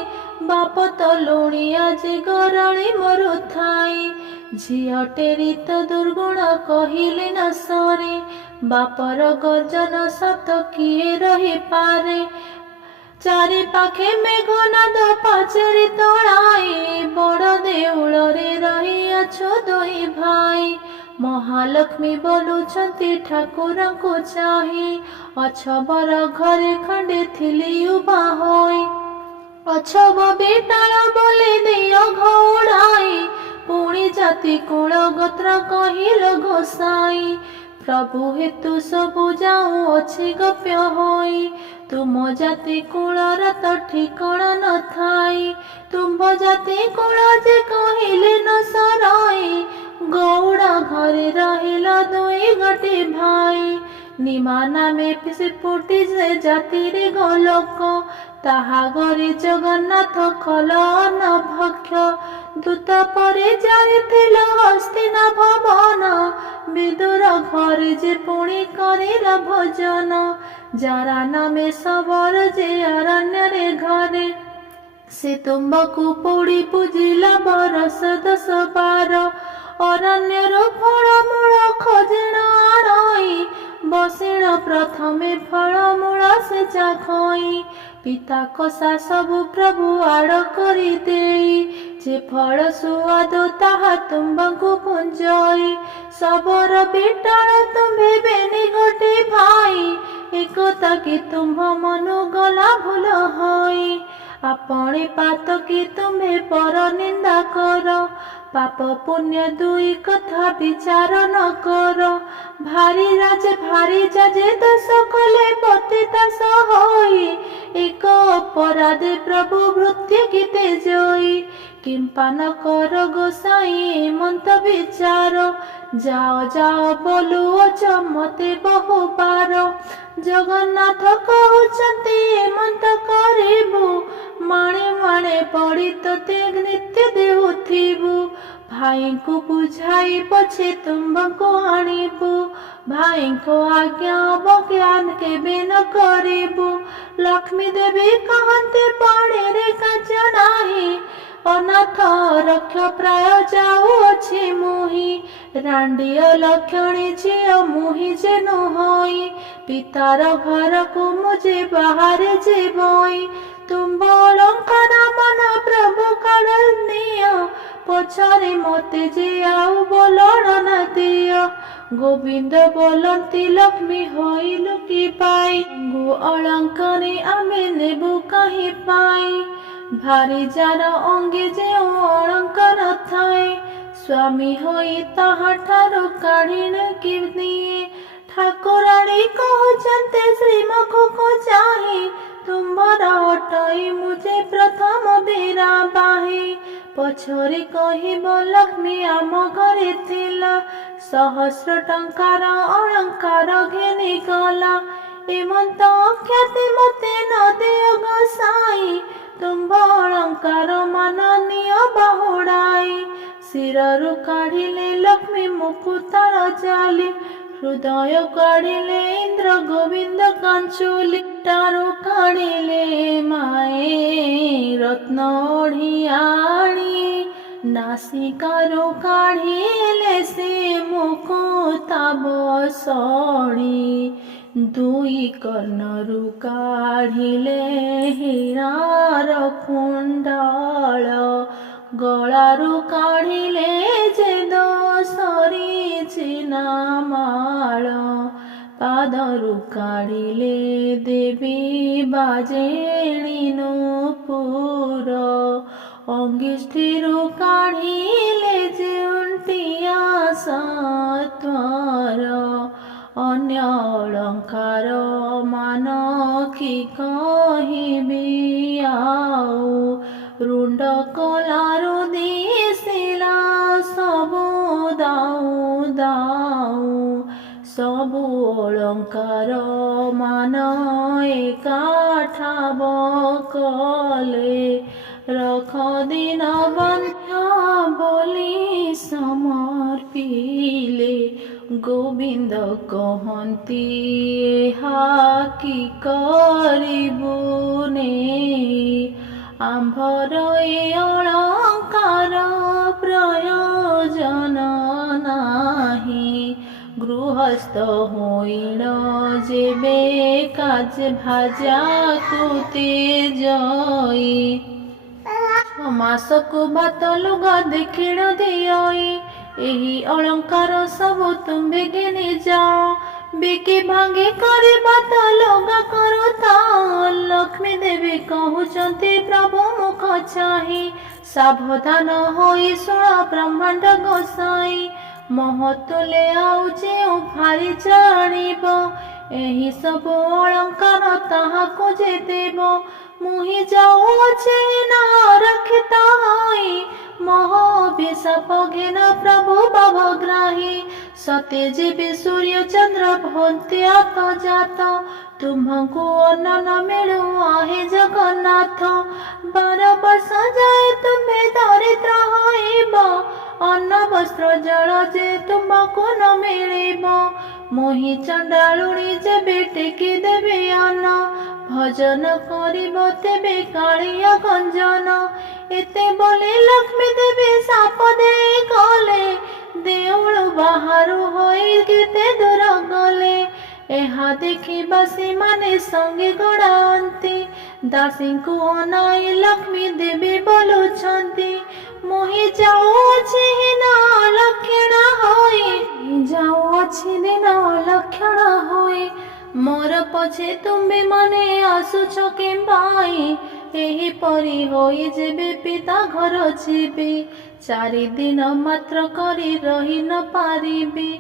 ବାପ ତ ଲୁଣିଆ ଯେ ଗରଳି ମରୁଥାଇ ଝିଅ ଟେରି ତ ଦୁର୍ଗୁଣ କହିଲେ ନ ସରେ ବାପର ଗର୍ଜନ ଶବ୍ଦ କିଏ ରହିପାରେ ଚାରି ପାଖେ ମେଘନାଦ ପାଚେରୀ ତଳାଇ ବଡ଼ ଦେଉଳରେ ରହିଅଛ ଦୁଇ ଭାଇ ମହାଲକ୍ଷ୍ମୀ ବୋଲୁଛନ୍ତି ଠାକୁରଙ୍କୁ ଚାହିଁ ଅଛବର ଘରେ ଖଣ୍ଡେ ଥିଲି ଉଭା ହୋଇ ଅଛବ ବିଟାଳ ବୋଲି ଦିଅ ଘଉଡ଼ାଇ ପୁଣି ଜାତି କୁଳ ଗୋତ୍ର କହିଲ ଗୋସାଇ ପ୍ରଭୁ ହେତୁ ସବୁ ଯାଉଅଛି ଗପ୍ୟ ହୋଇ ତୁମ ଜାତି କୁଳର ତ ଠିକଣା ନଥାଇ ତୁମ୍ଭ ଜାତି କୁଳ ଯେ କହିଲେ ନ ସରାଇ ଗଉଡ଼ ଘରେ ରହିଲ ଦୁଇ ଗୋଟି ଭାଇ ନିମା ନାମେ ପିସି ଫୁଟି ସେ ଜାତିରେ ଗୋଲୋକ ତାହା ଗରି ଜଗନ୍ନାଥ କଲ ଅନଭକ୍ଷ ଦୂତ ପରେ ଯାଇଥିଲ ହସ୍ତିନା ଭବନ ବିଦୁର ଘରେ ଯେ ପୁଣି କରିଲ ଭୋଜନ ଯାରା ନାମେ ସବର ଯେ ଅରଣ୍ୟରେ ଘରେ ସେ ତୁମ୍ବକୁ ପୋଡ଼ି ପୂଜିଲା ବରଷ 10-12 ଅରଣ୍ୟରୁ ଫଳମୂଳ ଖୋଜିଣ ଆଣଇ ବସିଣ ପ୍ରଥମେ ଫଳମୂଳ ସେ ଚାଖଇ ପିତା କଷା ସବୁ ପ୍ରଭୁ ଆଡ଼ କରି ଦେଇ ଯେ ଫଳ ସୁଆଦ ତାହା ତୁମ୍ବଙ୍କୁ ପୁଞ୍ଜଇ ସବର ବିଟାଳ ତୁମ୍ଭେ ବେନି ଗୋଟି ଭାଇ ଏକତା କି ତୁମ୍ଭ ମନୁ ଗଲା ଭୁଲ ହୋଇ আপনি পাত কি তুমি পর নিন্দা কর পাপ পুণ্য দুই কথা বিচার ন কর ভারী রাজে ভারী যাজে দোষ কলে পতিতা সহই এক অপরাধে প্রভু মৃত্যু গীতে জয়ী কিম্পা ন কর গোসাই মন্ত বিচার যাও যাও বলুଅଛ মতে বহুবার জগন্নাথ কହୁଛନ୍ତି ଏମନ୍ତ କରିବୁ ମାଣେ ମାଣେ ପଡ଼ି ତୋତେ ନିତ୍ୟ ଦେଉଥିବୁ ଭାଇଙ୍କୁ ବୁଝାଇ ପଛେ ତୁମ୍ଭଙ୍କୁ ଆଣିବୁ ଭାଇଙ୍କ ଆଜ୍ଞା ଅବଜ୍ଞାନ କେବେ ନ କରିବୁ ଲକ୍ଷ୍ମୀ ଦେବୀ କହନ୍ତି ପାଣିରେ କାଚ ନାହିଁ ଅନାଥ ରକ୍ଷ ପ୍ରାୟ ଯାଉଅଛି ମୁହିଁ ରାଣ୍ଡିଅ ଲକ୍ଷଣୀ ଝିଅ ମୁହିଁ ଯେ ନୁହଁଇ ପିତାର ଘରକୁ ମୁଁ ଯେ ବାହାରେ ଯିବଇ ତୁମ୍ଭ ଅଳଙ୍କାର ମନ ପ୍ରଭୁ କାଳ ନିଅ ପଛରେ ମତେ ଯେ ଆଉ ବୋଲଣ ନ ଦିଅ ଗୋବିନ୍ଦ ବୋଲନ୍ତି ଲକ୍ଷ୍ମୀ ହୋଇଲୁ କି ପାଇ ଅଳଙ୍କାରେ ଆମେ ନେବୁ କାହିଁ ପାଇ ଭାରି ଯାର ଅଙ୍ଗେ ଯେଉଁ ଅଳଙ୍କାର ଥାଏ ସ୍ୱାମୀ ହୋଇ ତାହାଠାରୁ କାଢ଼ିନେ କି ନିଏ ଠାକୁରାଣୀ କହୁଛନ୍ତି ଶ୍ରୀମୁଖକୁ ଚାହିଁ ତୁମ୍ଭର ଅଟଇ ମୁଁ ଯେ ପ୍ରଥମ ବୀରା ବାହି ପଛରେ କହିବ ଲକ୍ଷ୍ମୀ ଆମ ଘରେ ଥିଲା ସହସ୍ର ଟଙ୍କାର ଅଳଙ୍କାର ଘେନି ଗଲା ଏମନ୍ତ ଖ୍ୟାତି ମତେ ନ ଦିଅ ଗୋସାଇ ତୁମ୍ଭ ଅଳଙ୍କାର ମାନ ନିଅ ବାହୁଡ଼ାଇ ଶିରରୁ କାଢ଼ିଲେ ଲକ୍ଷ୍ମୀ ମୁକୁତାର ଜାଲି ହୃଦୟ କାଢ଼ିଲେ ଇନ୍ଦ୍ର ଗୋବିନ୍ଦ କାଞ୍ଚୁଲି ଟାରୁ କାଢ଼ିଲେ ମାଏ ରତ୍ନ ଓଢ଼ିଆଣି नासिकारू काढ़िले से मुकुता बसणी दुई कर्णरू काढ़िले हीरार कुंडल गलारू काढ़िले जे दोसरी चिनामाळ पादरू काढ़िले देवी बाजेणी नूपुर अंगिष्ठीरू काढ़िले जेउंटिया सत्वर अन्य अलंकार मान कि कहिबि आउ रुंड कलारू दिसिला सबु दाउ दाउ सबु अलंकार मान एकाठाब कले रख दिन बन्ध्य बोली समर्पिले गोविंद कहती कि करिबु आंभर ए अलंकार प्रयोजन नाही गृहस्थ होइण जेबे काज भाजा कुते जई मासकु भात लुगा देखिण दियई एही अलंकार सबु तुम्बे घिनि जाओ बिकी भांगी करी भात लुगा करो ता लक्ष्मी देवी कहउचंती प्रभु मुख चाहि सावधान होई शुण ब्रह्मांड गोसाई महतुले आउचे भारी जानिब एही सब अलंकार ताहाको जे देव मुहि जाऊचे ना रखता होई महाभिशाप घेन प्रभु भवग्राही सते जेबे सूर्य चंद्र भंत्यात जात तुम्हको अन्न न मिलु आहे जगन्नाथ 12 वर्ष जाए तुम्हें दरिद्र होइब अन्न वस्त्र जल जे तुमको न मिलिब मोहि चंडालुणी जेबे टेकी देबे अन्न भजन करिब तेबे कालिया गंजन एते बोले लक्ष्मी देवी साप देई गले देउळ बाहारू होई केते दूर गले एहा देखि बासी माने संगे गड़ांती दासी को अनाई लक्ष्मी देवी बोलुछंती मोहि जाऊछि न लक्षण होई जाऊछि दिन लक्षण होई मोर पछे तुम्बे मने आसुछ के भाई एही परी होई जेबे पिता घर जीबे 4 दिन मात्र करी रही न पारिबे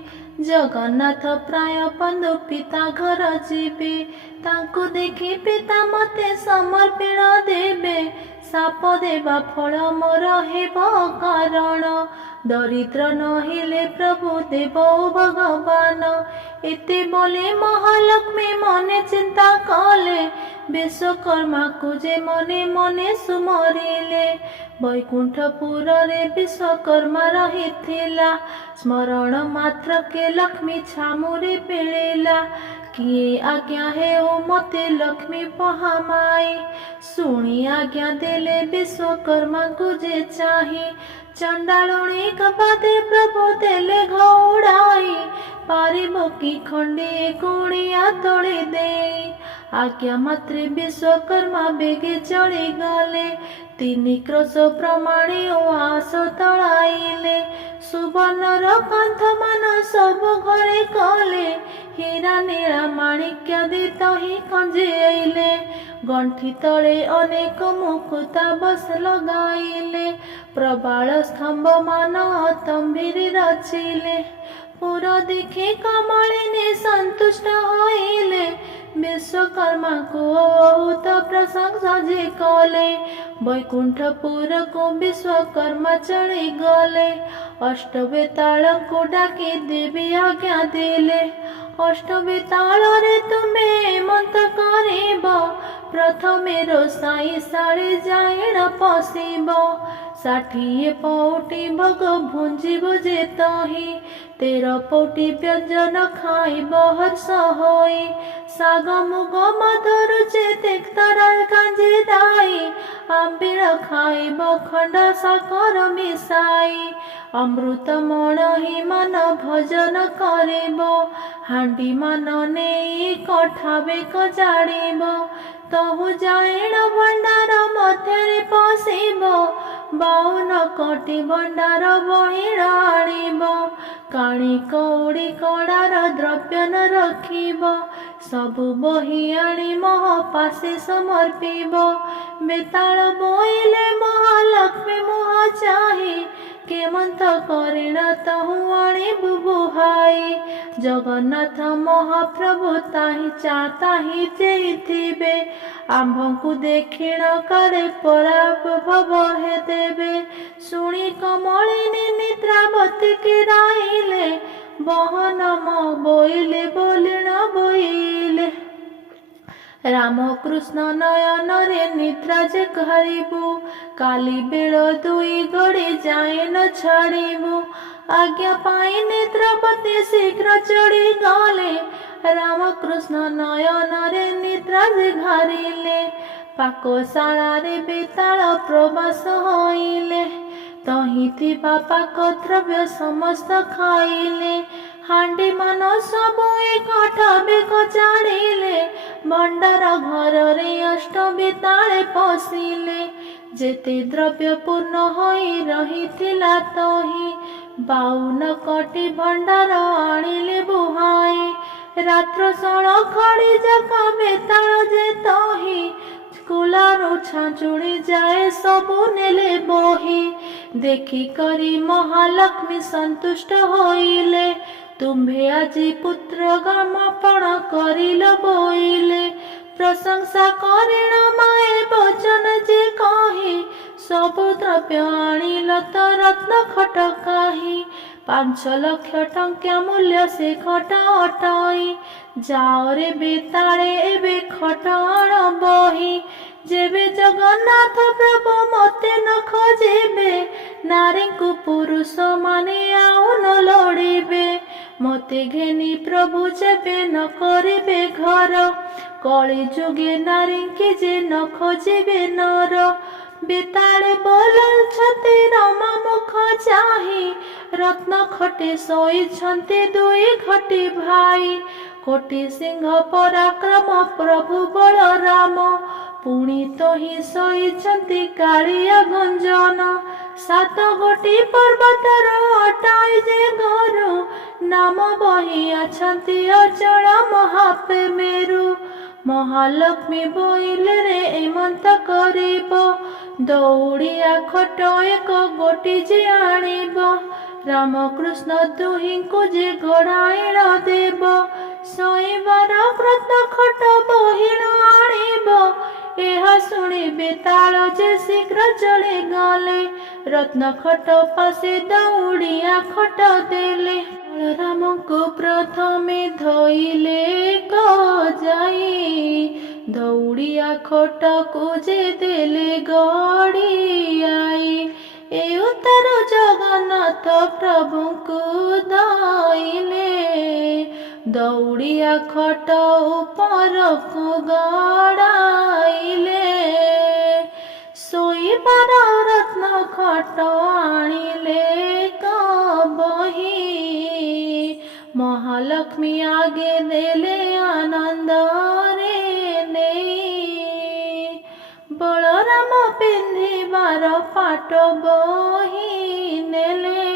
जगन्नाथ प्राय बंधु पिता घर जीबे तांको देखि पिता मते समर्पण देबे साप देवा फल मोर हेब कारण दरिद्र नहिले प्रभु देव भगवान एते बोले महालक्ष्मी मने चिंता कले विश्वकर्मा को जे मने मने सुमरिले वैकुंठपुर रे विश्वकर्मा रहिथिला स्मरण मात्र के लक्ष्मी छामुरे पेलेला किए आज्ञा है ओ मते लक्ष्मी पहामाई सुनी आज्ञा देले विश्वकर्मा को जे चाहे चंडालुणी कपाते प्रभु देले घोड़ाई पारिब की खंडे कोड़िया तोड़ी दे आज्ञा मात्रे विश्वकर्मा बेगे चढ़ी गले 3 क्रस प्रमाणे आस तड़ाइले सुवर्णर कंथ मान सब घरे कले हीरा नीला माणिक्य दित ही कंजेइले गंठी तले अनेक मुकुता बस लगाइले प्रबाल स्तंभ मान तंबीरी रचिले पुर देखि कमलिनी संतुष्ट होइले विश्वकर्मा को बहुत प्रशंसा जे कले वैकुंठपुर को विश्वकर्मा चढ़ी गले अष्टवेताल को डाकी देवी आज्ञा देले अष्टवेताल रे तुम्हें मंत्र करिब प्रथमे रोसाई साड़ी जाइण पशिब ଷାଠିଏ ପଉଟି ଭୋଗ ଭୁଞ୍ଜିବ ଯେ ତହିଁ 13 ପଉଟି ବ୍ୟଞ୍ଜନ ଖାଇବ ହର୍ଷ ହୋଇ ଶାଗ ମୁଗ ମଧୁର ଯେ ତର କାଞ୍ଜି ଦାଇ ଆମ୍ବିଳ ଖାଇବ ଖଣ୍ଡ ସାକର ମିଶାଇ ଅମୃତ ମଣହି ମାନ ଭଜନ କରିବ ହାଣ୍ଡି ମାନ ନେଇ କଠା ବେକ ଜାଡ଼ିବ ତହୁ ଜାଇଣ ଭଣ୍ଡାର ମଧ୍ୟରେ ପଶିବ 52 କୋଟି ଭଣ୍ଡାର ବହିଣ ଆଣିବ କାଣି କଉଡ଼ି କଡ଼ାର ଦ୍ରବ୍ୟ ନ ରଖିବ ସବୁ ବହି ଆଣି ମହାପାଶେ ସମର୍ପିବ ବେତାଳ ବୋଇଲେ ମହାଲକ୍ଷ୍ମୀ ମୁହ ଚାହିଁ କେମନ୍ତ କରିଣ ତହୁ ଆଣିବୁ ବୁହାଇ ଜଗନ୍ନାଥ ମହାପ୍ରଭୁ ତାହିଁ ଚେଇଥିବେ ଆମ୍ଭଙ୍କୁ ଦେଖିଣ କାଳେ ପରାଭବ ହେଦେବେ ଶୁଣି କମଳିନୀ ନିଦ୍ରାବତୀ କିରାଇଲେ ବହନ ବୋଇଲେ ବୋଲିଣ ବୋଇଲେ ରାମକୃଷ୍ଣ ନୟନରେ ନିଦ୍ରା ଯେ କରିବୁ କାଲି ବେଳ 2 ଘଡ଼ି ଯାଏ ନ ଛାଡ଼ିବୁ ଆଜ୍ଞା ପାଇ ନିଦ୍ରାପତି ଶୀଘ୍ର ଚଢ଼ି ଗଲେ ରାମକୃଷ୍ଣ ନୟନରେ ନିଦ୍ରା ଯେ ଘାରିଲେ ପାକଶାଳାରେ ବେତାଳ ପ୍ରବାସ ହୋଇଲେ ତହିଁ ଥିବା ପାକ ଦ୍ରବ୍ୟ ସମସ୍ତ ଖାଇଲେ ହାଣ୍ଡି ମାନ ସବୁ ଏକଠା ବେକ ଜାଣିଲେ ଭଣ୍ଡାର ଘରରେ ଅଷ୍ଟ ବେତାଳେ ପଶିଲେ ଯେତେ ଦ୍ରବ୍ୟ ପୂର୍ଣ୍ଣ ହୋଇ ରହିଥିଲା ତହିଁ 52 କୋଟି ଭଣ୍ଡାର ଆଣିଲେ ବୁହାଇ ରାତ୍ର ଷୋଳ ଖଡ଼ି ଯାକ ବେତାଳ ଯେ ତହିଁ କୁଲାରୁ ଛାଞ୍ଚୁଡ଼ି ଯାଏ ସବୁ ନେଲେ ବହି ଦେଖି କରି ମହାଲକ୍ଷ୍ମୀ ସନ୍ତୁଷ୍ଟ ହୋଇଲେ ତୁମ୍ଭେ ଆଜି ପୁତ୍ର ଗାମପଣ କରିଲ ବୋଇଲେ ପ୍ରଶଂସା କରିଣ ମାଏ ବଚନ ଯେ କହି ସବୁ ଦ୍ରବ୍ୟ ଆଣିଲ ତ ରତ୍ନ ଖଟ କାହିଁ 5 ଲକ୍ଷ ଟଙ୍କା ମୂଲ୍ୟ ସେ ଖଟ ଅଟଇ ଯାଅରେ ବେତାଳେ ଏବେ ଖଟ ଆଣ ବହି ଯେବେ ଜଗନ୍ନାଥ ପ୍ରଭୁ ମତେ ନ ଖୋଜିବେ ନାରୀଙ୍କୁ ପୁରୁଷ ମାନେ ଆଉ ନ ଲୋଡ଼ିବେ ମତେ ଘେନି ପ୍ରଭୁ ଯେବେ ନ କରିବେ ଘର କଳି ଯୁଗେ ନାରୀଙ୍କି ଯେ ନ ଖୋଜିବେ ନର ବେତାଳେ ବୋଲୁଛନ୍ତି ରମା ମୁଖ ଚାହିଁ ରତ୍ନ ଖଟେ ଶୋଇଛନ୍ତି 2 ଘଟି ଭାଇ କୋଟି ସିଂହ ପରାକ୍ରମ ପ୍ରଭୁ ବଳରାମ ପୁଣି ତହିଁ ଶୋଇଛନ୍ତି କାଳିଆ ଗଞ୍ଜନ 7 ଗୋଟି ପର୍ବତର ଅଟାଇ ଯେ ଘରୁ ନାମ ବହି ଅଛନ୍ତି ଅଚଳ ମହାପେମେରୁ ମହାଲକ୍ଷ୍ମୀ ବୋଇଲେରେ ଏମନ୍ତ କରିବ ଦୌଡ଼ିଆ ଖଟ 1 ଗୋଟି ଯେ ଆଣିବ ରାମକୃଷ୍ଣ ଦୁହିଁଙ୍କୁ ଯେ ଘୋଡ଼ାଇଣ ଦେବ ଶୋଇବାର ରତ୍ନ ଖଟ ବହିଣ ଆଣିବ ଏହା ଶୁଣି ବେତାଳ ଯେ ଶୀଘ୍ର ଚଳି ଗଲେ ରତ୍ନ ଖଟ ପାଶେ ଦୌଡ଼ିଆ ଖଟ ଦେଲେ ବଳରାମଙ୍କୁ ପ୍ରଥମେ ଧୋଇଲେ ଯାଇ ଦୌଡ଼ିଆ ଖଟକୁ ଯେ ଦେଲେ ଗଡ଼ିଆଇ ଏ ଉତ୍ତର ଜଗନ୍ନାଥ ପ୍ରଭୁଙ୍କୁ ଧଇଲେ ଦୌଡ଼ିଆ ଖଟ ଉପରକୁ ଗଡ଼ାଇଲେ ଶୋଇବାର ରତ୍ନ ଖଟ ଆଣିଲେ ବହି ମହାଲକ୍ଷ୍ମୀ ଆଗେ ଦେଲେ ଆନନ୍ଦରେ ନେଇ ବଳରାମ ପିନ୍ଧିବାର ପାଟ ବହି ନେଲେ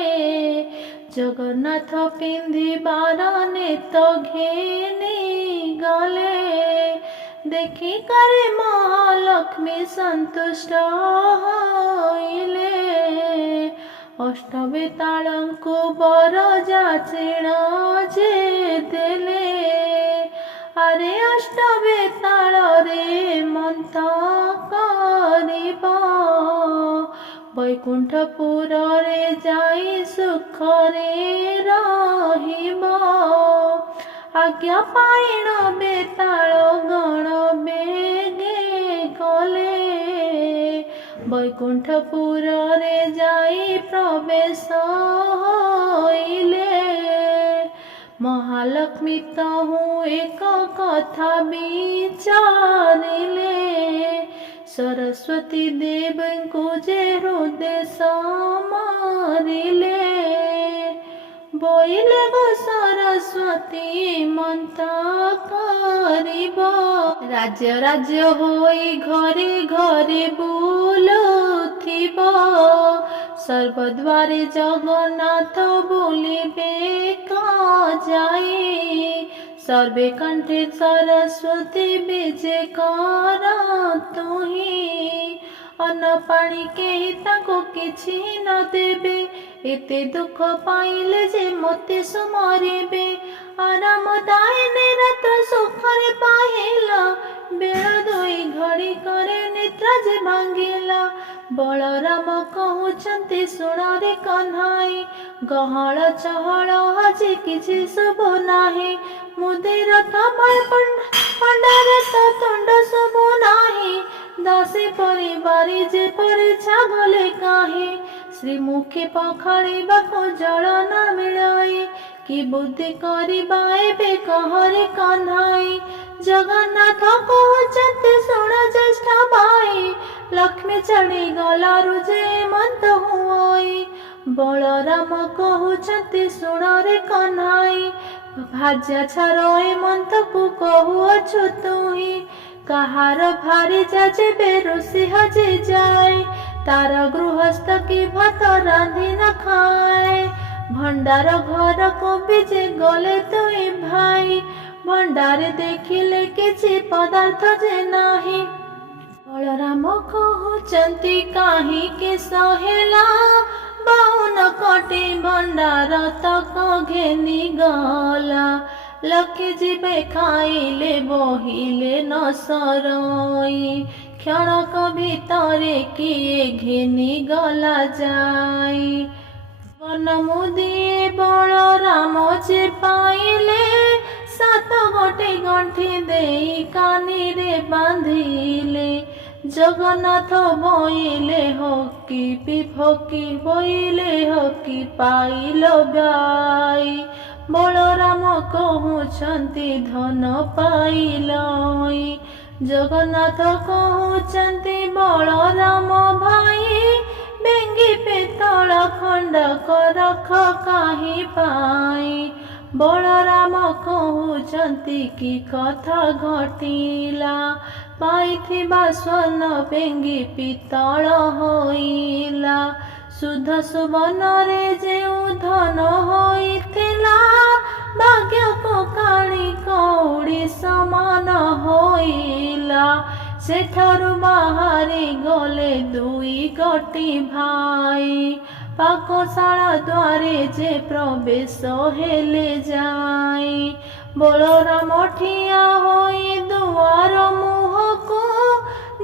ଜଗନ୍ନାଥ ପିନ୍ଧିବାର ନେତ ଘେନି ଗଲେ ଦେଖି କରି ମହାଲକ୍ଷ୍ମୀ ସନ୍ତୁଷ୍ଟ ହୋଇଲେ ଅଷ୍ଟବେତାଳଙ୍କୁ ବର ଯାଚିଣ ଯେ ଦେଲେ ଆରେ ଅଷ୍ଟବେତାଳରେ ମନ୍ତ କରିବ ବୈକୁଣ୍ଠପୁରରେ ଯାଇ ସୁଖରେ ରହିବ ଆଜ୍ଞା ପାଇଣ ବେତାଳ ଗଣ ବେଗେ ଗଲେ ବୈକୁଣ୍ଠପୁରରେ ଯାଇ ପ୍ରବେଶ ହୋଇଲେ। ମହାଲକ୍ଷ୍ମୀ ତହୁଁ ଏକ କଥା ବିଚାରିଲେ। ସରସ୍ୱତୀ ଦେବୀଙ୍କୁ ଯେ ହୃଦୟ ମାରିଲେ। ବୋଇଲେ ଗୋ ସରସ୍ୱତୀ ମନ୍ତ କରିବ। ରାଜ୍ୟ ରାଜ୍ୟ ହୋଇ ଘରେ ଘରେ ବୁଲୁଥିବ। ସର୍ବଦ୍ୱାରେ ଜଗନ୍ନାଥ ବୁଲିବେ ଯାଇ। ସର୍ବେ କଣ୍ଠେ ସରସ୍ୱତୀ ବିଜେ କର ତୁହି। ଅନ୍ନ ପାଣି କେହି ତାଙ୍କୁ କିଛି ନ ଦେବେ। ଏତେ ଦୁଃଖ ପାଇଲେ ଯେ ମୋତେ ସୁମରିବେ। ଆରାମ ଦାୟିନୀ ରାତ୍ର ସୁଖରେ ପାଇଲା। ବେଳ 2 ଘଡ଼ି କରେ ନିଦ୍ରା ଯେ ଭାଙ୍ଗିଲା। ବଳରାମ କହୁଛନ୍ତି ଶୁଣରେ କହ୍ନାଇ। ଗହଳ ଚହଳ ଆଜି କିଛି ଶୁଭୁ ନାହିଁ। ମୁଦି ରଥ ପଣ୍ଡାରେ ତ ତୁଣ୍ଡ ଶୁଭୁ ନାହିଁ। ଦାସୀ ପରିବାରୀ ଯେପରି ଛାଗଲେ କାହିଁ। ଶ୍ରୀମୁଖୀ ପଖାଳିବାକୁ ଜଳ ନ ମିଳାଇ। କି ବୁଦ୍ଧି କରିବା ଏବେ କହରେ କହ୍ନାଇ। ଜଗନ୍ନାଥ କହୁଛନ୍ତି ଶୁଣ ଜ୍ୟେଷ୍ଠ ଭାଇ। ଲକ୍ଷ୍ମୀ ଛାଡ଼ି ଗଲାରୁ ଯେ ମନ୍ତ ହୁଅଇ। ବଳରାମ କହୁଛନ୍ତି ଶୁଣରେ କହ୍ନାଇ। ଭାଜ୍ୟା ଛାର ଏ ମନ୍ତକୁ କହୁଅଛୁ ତୁହି। କାହାର ଭାରି ଯେବେ ଋଷି ହଜି ଯାଏ। ତାର ଗୃହସ୍ଥ କି ଭାତ ରାନ୍ଧି ନ ଖାଏ। ଭଣ୍ଡାର ଘରକୁ ବି ଯେ ଗଲେ 2 ଭାଇ। ଭଣ୍ଡାରେ ଦେଖିଲେ କିଛି ପଦାର୍ଥ ଯେ ନାହିଁ। ବଳରାମ କହୁଛନ୍ତି କାହିଁକି ସହେଲା। 52 କୋଟି ଭଣ୍ଡାର ତକ ଘେନି ଗଲା। ଲକ୍ଷେ ଯିବେ ଖାଇଲେ ବୋହିଲେ ନ ସରଇ। କ୍ଷଣକ ଭିତରେ କିଏ ଘେନି ଗଲା ଯାଇ। ବନମୁଦିଏ ବଳରାମ ଯେ ପାଇଲେ। 7 ଗୋଟି ଗଣ୍ଠି ଦେଇ କାନିରେ ବାନ୍ଧିଲେ। ଜଗନ୍ନାଥ ବୋଇଲେ ହକି ଫକି ବୋଇଲେ ହକି ପାଇଲ ବାଇ। ବଳରାମ କହୁଛନ୍ତି ଧନ ପାଇଲଇ। ଜଗନ୍ନାଥ କହୁଛନ୍ତି ବଳରାମ ଭାଇ। ବେଙ୍ଗି ପିତଳ ଖଣ୍ଡକ ରଖ କାହିଁ ପାଇ। ବଳରାମ କହୁଛନ୍ତି କି କଥା ଘଟିଲା। ପାଇଥିବା ସ୍ୱର୍ଣ୍ଣ ବେଙ୍ଗି ପିତଳ ହୋଇଲା। ସୁଧ ସୁବର୍ଣ୍ଣରେ ଯେଉଁ ଧନ ହୋଇଥିଲା। ଭାଗ୍ୟକୁ କାଳି କଉଡ଼ି ସମାନ ହୋଇଲା। ସେଠାରୁ ବାହାରି ଗଲେ 2 ଗୋଟି ଭାଇ। ପାକଶାଳା ଦ୍ୱାରେ ଯେ ପ୍ରବେଶ ହେଲେ ଯାଇ। ବଳରାମ ଠିଆ ହୋଇ ଦୁଆର ମୁହଁକୁ।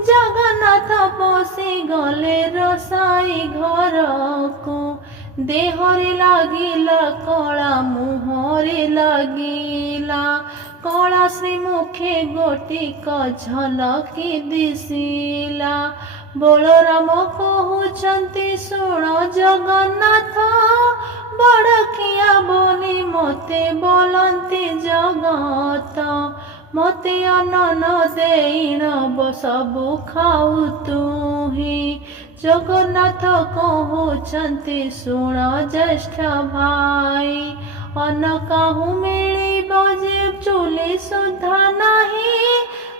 ଜଗନ୍ନାଥ ପଶି ଗଲେ ରୋଷାଇ ଘରକୁ। ଦେହରେ ଲାଗିଲା କଳା ମୁହଁରେ ଲାଗିଲା। କଳା ଶ୍ରୀମୁଖେ ଗୋଟିକ ଝଲକି ଦିଶିଲା। ବଳରାମ କହୁଛନ୍ତି ଶୁଣ ଜଗନ୍ନାଥ। ବଡ଼ଖିଆ ବୋଲି ମୋତେ ବୋଲନ୍ତି ଜଗତ। ମୋତେ ଅନ୍ନ ନ ଦେଇଣ ସବୁ ଖାଉ ତୁହି। ଜଗନ୍ନାଥ କହୁଛନ୍ତି ଶୁଣ ଜ୍ୟେଷ୍ଠ ଭାଇ। ଅନ୍ନ କାହୁଁ ମିଳିବ ଯେ ଚୁଲି ସୁଦ୍ଧା ନାହିଁ।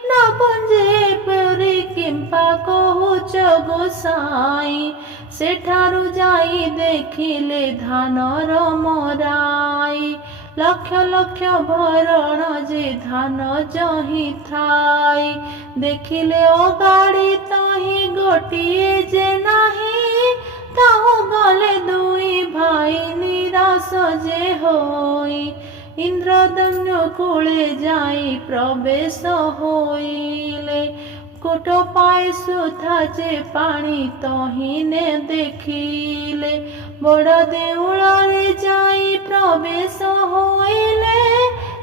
ନ ପୁଞ୍ଜେ ପରି କିମ୍ପା କହୁଛ ଗୋସାଇ। ସେଠାରୁ ଯାଇ ଦେଖିଲେ ଧାନର ମରାଇ। ଲକ୍ଷ ଲକ୍ଷ ଭରଣ ଯେ ଧାନ ଜହି ଥାଇ। ଦେଖିଲେ ଅଗାଡ଼ି ତହିଁ ଗୋଟିଏ ଯେ ନାହିଁ। ତାହୁ ଗଲେ 2 ଭାଇ ନିରାଶ ଯେ ହୋଇ। ଇନ୍ଦ୍ରଦମ୍ନ କୂଳେ ଯାଇ ପ୍ରବେଶ ହୋଇଲେ। କୋଟ ପାଏ ସୁଧା ଯେ ପାଣି ତହିଁନେ ଦେଖିଲେ। ବଡ଼ ଦେଉଳରେ ଯାଇ ପ୍ରବେଶ ହୋଇଲେ।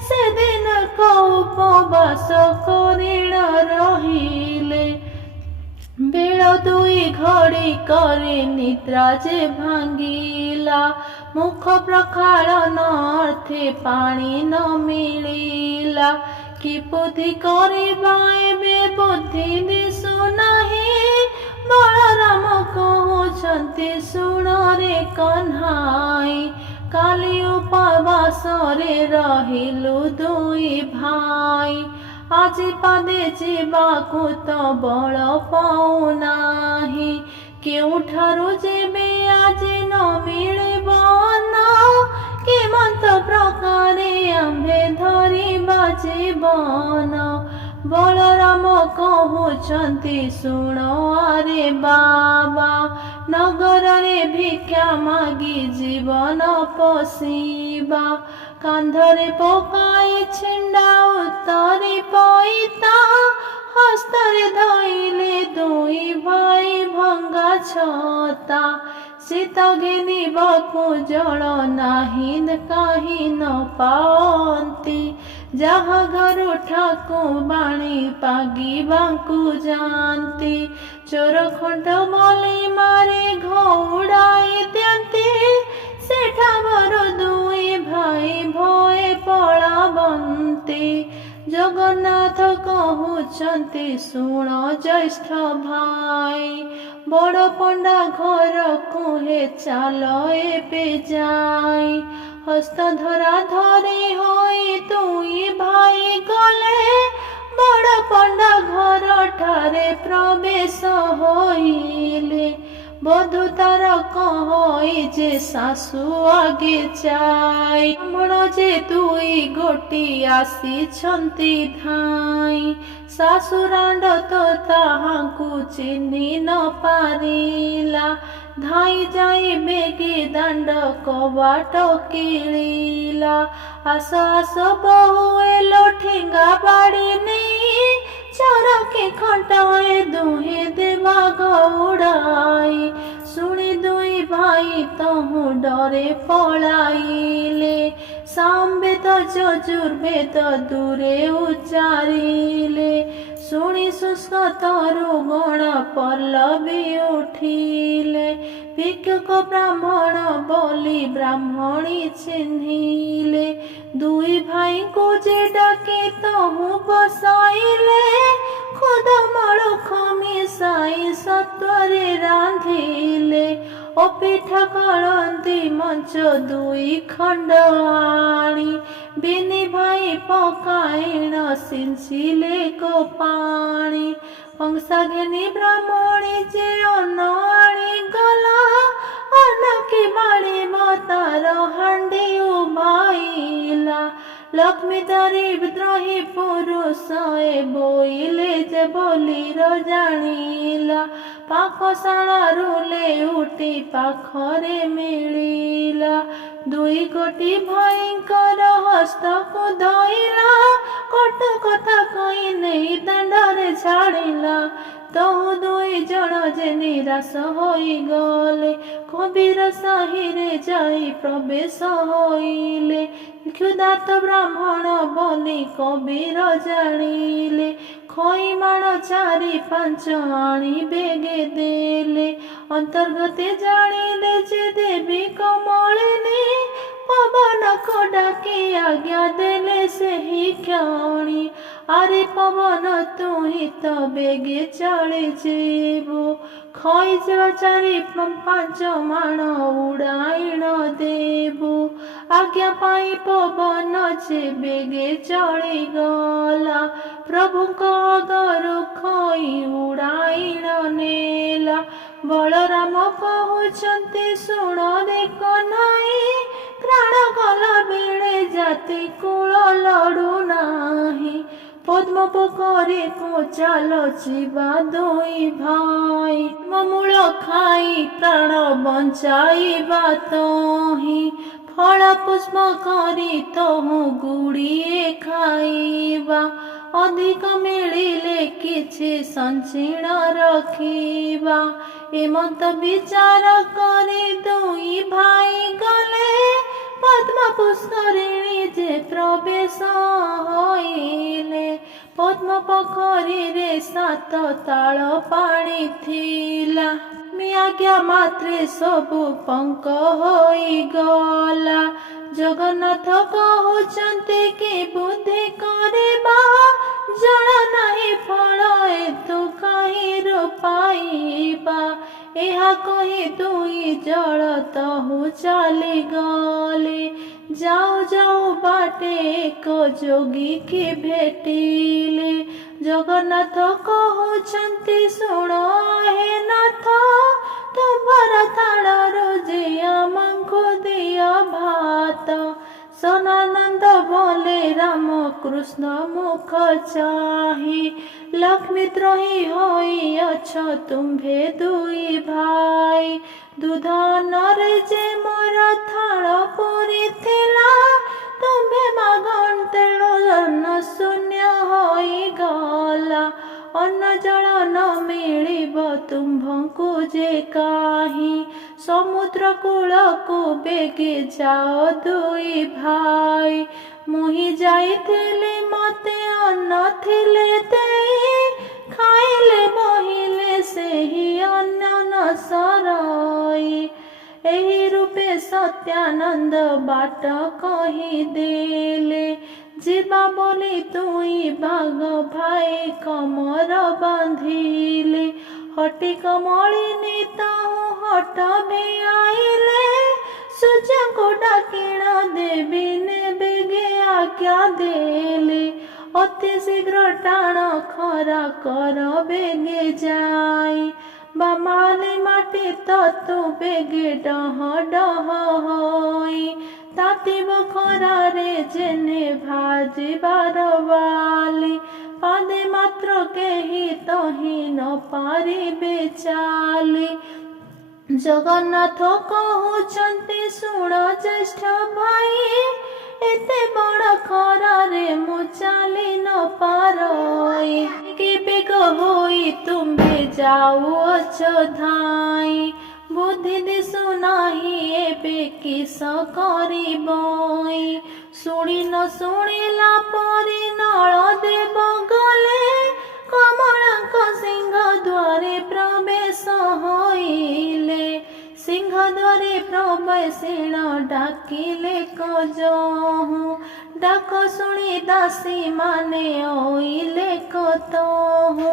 ସେଦିନ ଉପବାସ କରିଣ ରହିଲେ। ବେଳ ଦୁଇ ଘଡ଼ି କରି ନିଦ୍ରା ଯେ ଭାଙ୍ଗିଲା, ମୁଖ ପ୍ରକ୍ଷାଳନ ଅର୍ଥେ ପାଣି ନ ମିଳିଲା। କି ବୁଦ୍ଧି କରିବା ଏବେ ବୁଦ୍ଧି ଦିଶୁନାହିଁ, ବଳରାମ କହୁଛନ୍ତି ଶୁଣରେ କହ୍ନାଇ। କାଲି ଉପବାସରେ ରହିଲୁ ଦୁଇ ଭାଇ, ଆଜି ପାଦେ ଯିବାକୁ ତ ବଳ ପାଉନାହିଁ। କେଉଁଠାରୁ ଯେବେ ଆଜି ନ ମିଳିବ ଅନ୍ନ, କେମନ୍ତ ପ୍ରକାରେ ଆମ୍ଭେ ଧରିବା ଜୀବନ। ବଳରାମ କହୁଛନ୍ତି ଶୁଣ ଆରେ ବାବା, ନଗରରେ ଭିକ୍ଷା ମାଗି ଜୀବନ ପୋଷିବା। କାନ୍ଧରେ ପକାଇ ଛିଣ୍ଡା ଉତ୍ତରି ପଇତା, ହସ୍ତରେ ଧଇଲେ ଦୁଇ ଭାଇ ଭଙ୍ଗା ଛତା। ଶୀତ ଘେନିବାକୁ ଜଳ ନାହିଁ କାହିଁ ନ ପାଆନ୍ତି, ଯାହା ଘରୁ ଠାକୁବାଣୀ ମାଗିବାକୁ ଯାଆନ୍ତି। ଚୋର ଖଣ୍ଡ ମଲି ମାରି ଘଉଡ଼ାଇ ଦିଅନ୍ତି, ସେଠାବର ଦୁଇ ଭାଇ ଭଏ ପଳାବନ୍ତି। ଜଗନ୍ନାଥ କହୁଛନ୍ତି ଶୁଣ ଜ୍ୟେଷ୍ଠ ଭାଇ, ବଡ଼ ପଣ୍ଡା ଘରକୁ ହେ ଚାଲ ଏବେ ଯାଇ। ହସ୍ତ ଧରା ଧରି ହୋଇ ଦୁଇ ଭାଇ ଗଲେ, ବଡ଼ ପଣ୍ଡା ଘର ଠାରେ ପ୍ରବେଶ ହୋଇଲେ। ବଧୂ ତାର କହଇ ଯେ ଶାଶୁ ଆଗେ ଯାଇ, ବ୍ରାହ୍ମଣ ଯେ ଦୁଇ ଗୋଟି ଆସିଛନ୍ତି ଧାଇଁ। ଶାଶୁ ରାଣ୍ଡ ତ ତାହାଙ୍କୁ ଚିହ୍ନି ନ ପାରିଲା, ଧାଇଁ ଯାଇ ବେଗି ଦାଣ୍ଡ କବାଟ କିଳିଲା। ଆସ ଆସ ବୋହୂ ଏଲୋ ଠେଙ୍ଗା ବାଡ଼ି ନେଇ, ଚରକେ ଖଣ୍ଡାଏ ଦୁହେଁ ଦେବା ଘଉଡ଼ାଇ। ଶୁଣି ଦୁଇ ଭାଇ ତହୁଁ ଡରେ ପଳାଇଲେ, ସାମବେଦ ଯଜୁର୍ବେଦ ଦୂରେ ଉଚ୍ଚାରିଲେ। ଶୁଣି ଶୁଷ୍କ ତରୁଗଣ ପଲ୍ଲବୀ ଉଠିଲେ, ଭିକ୍ଷୁକ ବ୍ରାହ୍ମଣ ବୋଲି ବ୍ରାହ୍ମଣୀ ଚିହ୍ନିଲେ। ଦୁଇ ଭାଇଙ୍କୁ ଯେ ଡାକି ତହୁଁ ବସାଇଲେ, ଖୁଦ ମଳୁଖ ମିଶାଇ ସତ୍ୱରେ ରାନ୍ଧିଲେ। ଓ ପିଠା କରନ୍ତି ମଞ୍ଚ ଦୁଇ ଖଣ୍ଡ ଆଣି, ବିନି ଭାଇ ପକାଇଣ ସିଞ୍ଚିଲେ କୋ ପାଣି। କଂସା ଘେନି ବ୍ରାହ୍ମଣୀ ଯେ ଅନ୍ନ ଆଣି ଗଲା, ଅନ୍ନ କି ବାଳିବ ତାର ହାଣ୍ଡି ଉଭାଇଲା। ଲକ୍ଷ୍ମୀ ଧରି ବିଦ୍ରୋହୀ ପୁରୁଷ ଏ ବୋଇଲେ ଯେ ବୋଲିର ଜାଣିଲା, ପାକଶାଳାରୁ ଲେଉଟି ପାଖରେ ମିଳିଲା। ଦୁଇ ଗୋଟି ଭାଇଙ୍କର ହସ୍ତକୁ ଧଇଲା, କଟୁ କଥା କହି ନେଇ ଦାଣ୍ଡରେ ଛାଡ଼ିଲା। ତହୁ ଦୁଇ ଜଣ ଯେ ନିରାଶ ହୋଇଗଲେ, କବିର ସାହିରେ ଯାଇ ପ୍ରବେଶ ହୋଇଲେ। କ୍ଷୁଧାର୍ତ ବ୍ରାହ୍ମଣ ବୋଲି କବିର ଜାଣିଲେ, ଖଇମାଣ ଚାରି ପାଞ୍ଚ ଆଣି ବେଗେ ଦେଲେ। ଅନ୍ତର୍ଗତେ ଜାଣିଲେ ଯେ ଦେବୀ କମଳିନୀ, ପବନକୁ ଡାକି ଆଜ୍ଞା ଦେଲେ ସେହି କ୍ଷଣି। ଆରେ ପବନ ତୁହି ତ ବେଗେ ଚଳି ଯିବୁ, ଖଇଯ ଚାରି ପାଞ୍ଚ ମାଣ ଉଡ଼ାଇଣ ଦେବୁ। ଆଜ୍ଞା ପାଇ ପବନ ଯେ ବେଗେ ଚଳିଗଲା, ପ୍ରଭୁଙ୍କ ଆଗରୁ ଖଇ ଉଡ଼ାଇଣ ନେଲା। ବଳରାମ କହୁଛନ୍ତି ଶୁଣ ରେ କହ୍ନାଇ, ପ୍ରାଣ ଗଲା ବେଳେ ଜାତି କୂଳ ଲଡ଼ୁ ନାହିଁ। ପଦ୍ମ ପୋଖରୀକୁ ଚାଲ ଯିବା ଦୁଇ ଭାଇ, ମୂଳ ଖାଇ ପ୍ରାଣ ବଞ୍ଚାଇବା ତହିଁ। ଫଳ ପୁଷ୍ପ କରି ତହୁଁ ଗୁଡ଼ିଏ ଖାଇବା, ଅଧିକ ମିଳିଲେ କିଛି ସଞ୍ଚିଣ ରଖିବା। ଏମନ୍ତ ବିଚାର କରି ଦୁଇ ଭାଇ ଗଲେ, ପଦ୍ମ ପୁଷ୍କରିଣୀ ଯେ ପ୍ରବେଶ ହୋଇଲେ। ପଦ୍ମ ପୋଖରୀରେ 7 ତାଳ ପାଣି ଥିଲା। मी आज्ञा मात्रे सबु पंक होइगला। जगन्नाथ कहउचंती कि बुद्धि करबा जड़ नहीं फल एतु कहीं पाइबा। ଏହା କହି ଦୁଇ ଜଳ ତହୁ ଚାଲି ଗଲେ। ଯାଉ ଯାଉ ବାଟେ ଏକ ଯୋଗୀ କି ଭେଟିଲେ। ଜଗନ୍ନାଥ କହୁଛନ୍ତି ଶୁଣ ହେ ନାଥ, ତୁମର ଥାଳରୁ ଯେ ଆମଙ୍କୁ ଦିଅ ଭାତ। ସନାନନ୍ଦ ବୋଲେ ରାମ କୃଷ୍ଣ ମୁଖ ଚାହିଁ, ଲକ୍ଷ୍ମୀ ଦ୍ରୋହୀ ହୋଇଅଛ ତୁମ୍ଭେ ଦୁଇ ଭାଇ। ଦୁଧନରେ ଯେ ମୋର ଥାଳ ପୂରିଥିଲା, ତୁମ୍ଭେ ମାଗଣ ତେଣୁ ଅନ୍ନ ଶୂନ୍ୟ ହୋଇଗଲା। ଅନ୍ନ ଜଳ ନ ମିଳିବ ତୁମ୍ଭଙ୍କୁ ଯେ କାହିଁ। ସମୁଦ୍ର କୂଳକୁ ବେଗି ଯାଅ ଦୁଇ ଭାଇ। ମୁହିଁ ଯାଇଥିଲି ମତେ ଅନ୍ନ ଥିଲେ ଦେଇ, ଖାଇଲେ ବହିଲେ ସେହି ଅନ୍ନ ନ ସରଇ। ଏହି ରୂପେ ସତ୍ୟାନନ୍ଦ ବାଟ କହିଦେଲେ। ଯିବା ବୋଲି ଦୁଇ ଭାଗ ଭାଇ କମର ବାନ୍ଧିଲେ। ହଟି କମଳିନୀ ତାହୁ ହଟ ଭିଆଇଲେ। ସୂର୍ଯ୍ୟଙ୍କୁ ଡାକିଣ ଦେବୀ ନେବେଗେ ଆଜ୍ଞା ଦେଲେ। ଅତି ଶୀଘ୍ର ଟାଣ ଖରା କର ବେଗେ ଯାଇ। ବାମାଲି ମାଟି ତତୁ ବେଗେ ଡହ ଡହ ହୋଇ। ତାତିବ ଖରାରେ ଯେନେ ଭାଜିବାର ବାଲି। ପାଦେ ମାତ୍ର କେହି ତହି ନ ପାରିବେ ଚାଲି। ଜଗନ୍ନାଥ କହୁଛନ୍ତି ଶୁଣ ଜ୍ୟେଷ୍ଠ ଭାଇ, ଏତେ ବଡ଼ ଖରାରେ ମୁଁ ଚାଲି ନ ପାରଇ। କି ବେଗ ହୋଇ ତୁମ୍ଭେ ଯାଉଅଛ ଧାଇଁ। ବୁଦ୍ଧି ଦିଶୁ ନାହିଁ ଏବେ କିସ କରିବଇ। ଶୁଣି ନ ଶୁଣିଲା ପରି ନଳ ଦେବ ଗଲେ। କମଳାଙ୍କ ସିଂହ ଦ୍ୱାରେ ପ୍ରବେଶ ହୋଇଲେ। ସିଂହ ଦ୍ୱାରେ ପ୍ରବେଶିଣ ଡାକିଲେ କଜହୁଁ। ଡାକ ଶୁଣି ଦାସୀ ମାନେ ଓଇଲେ କତହୁଁ।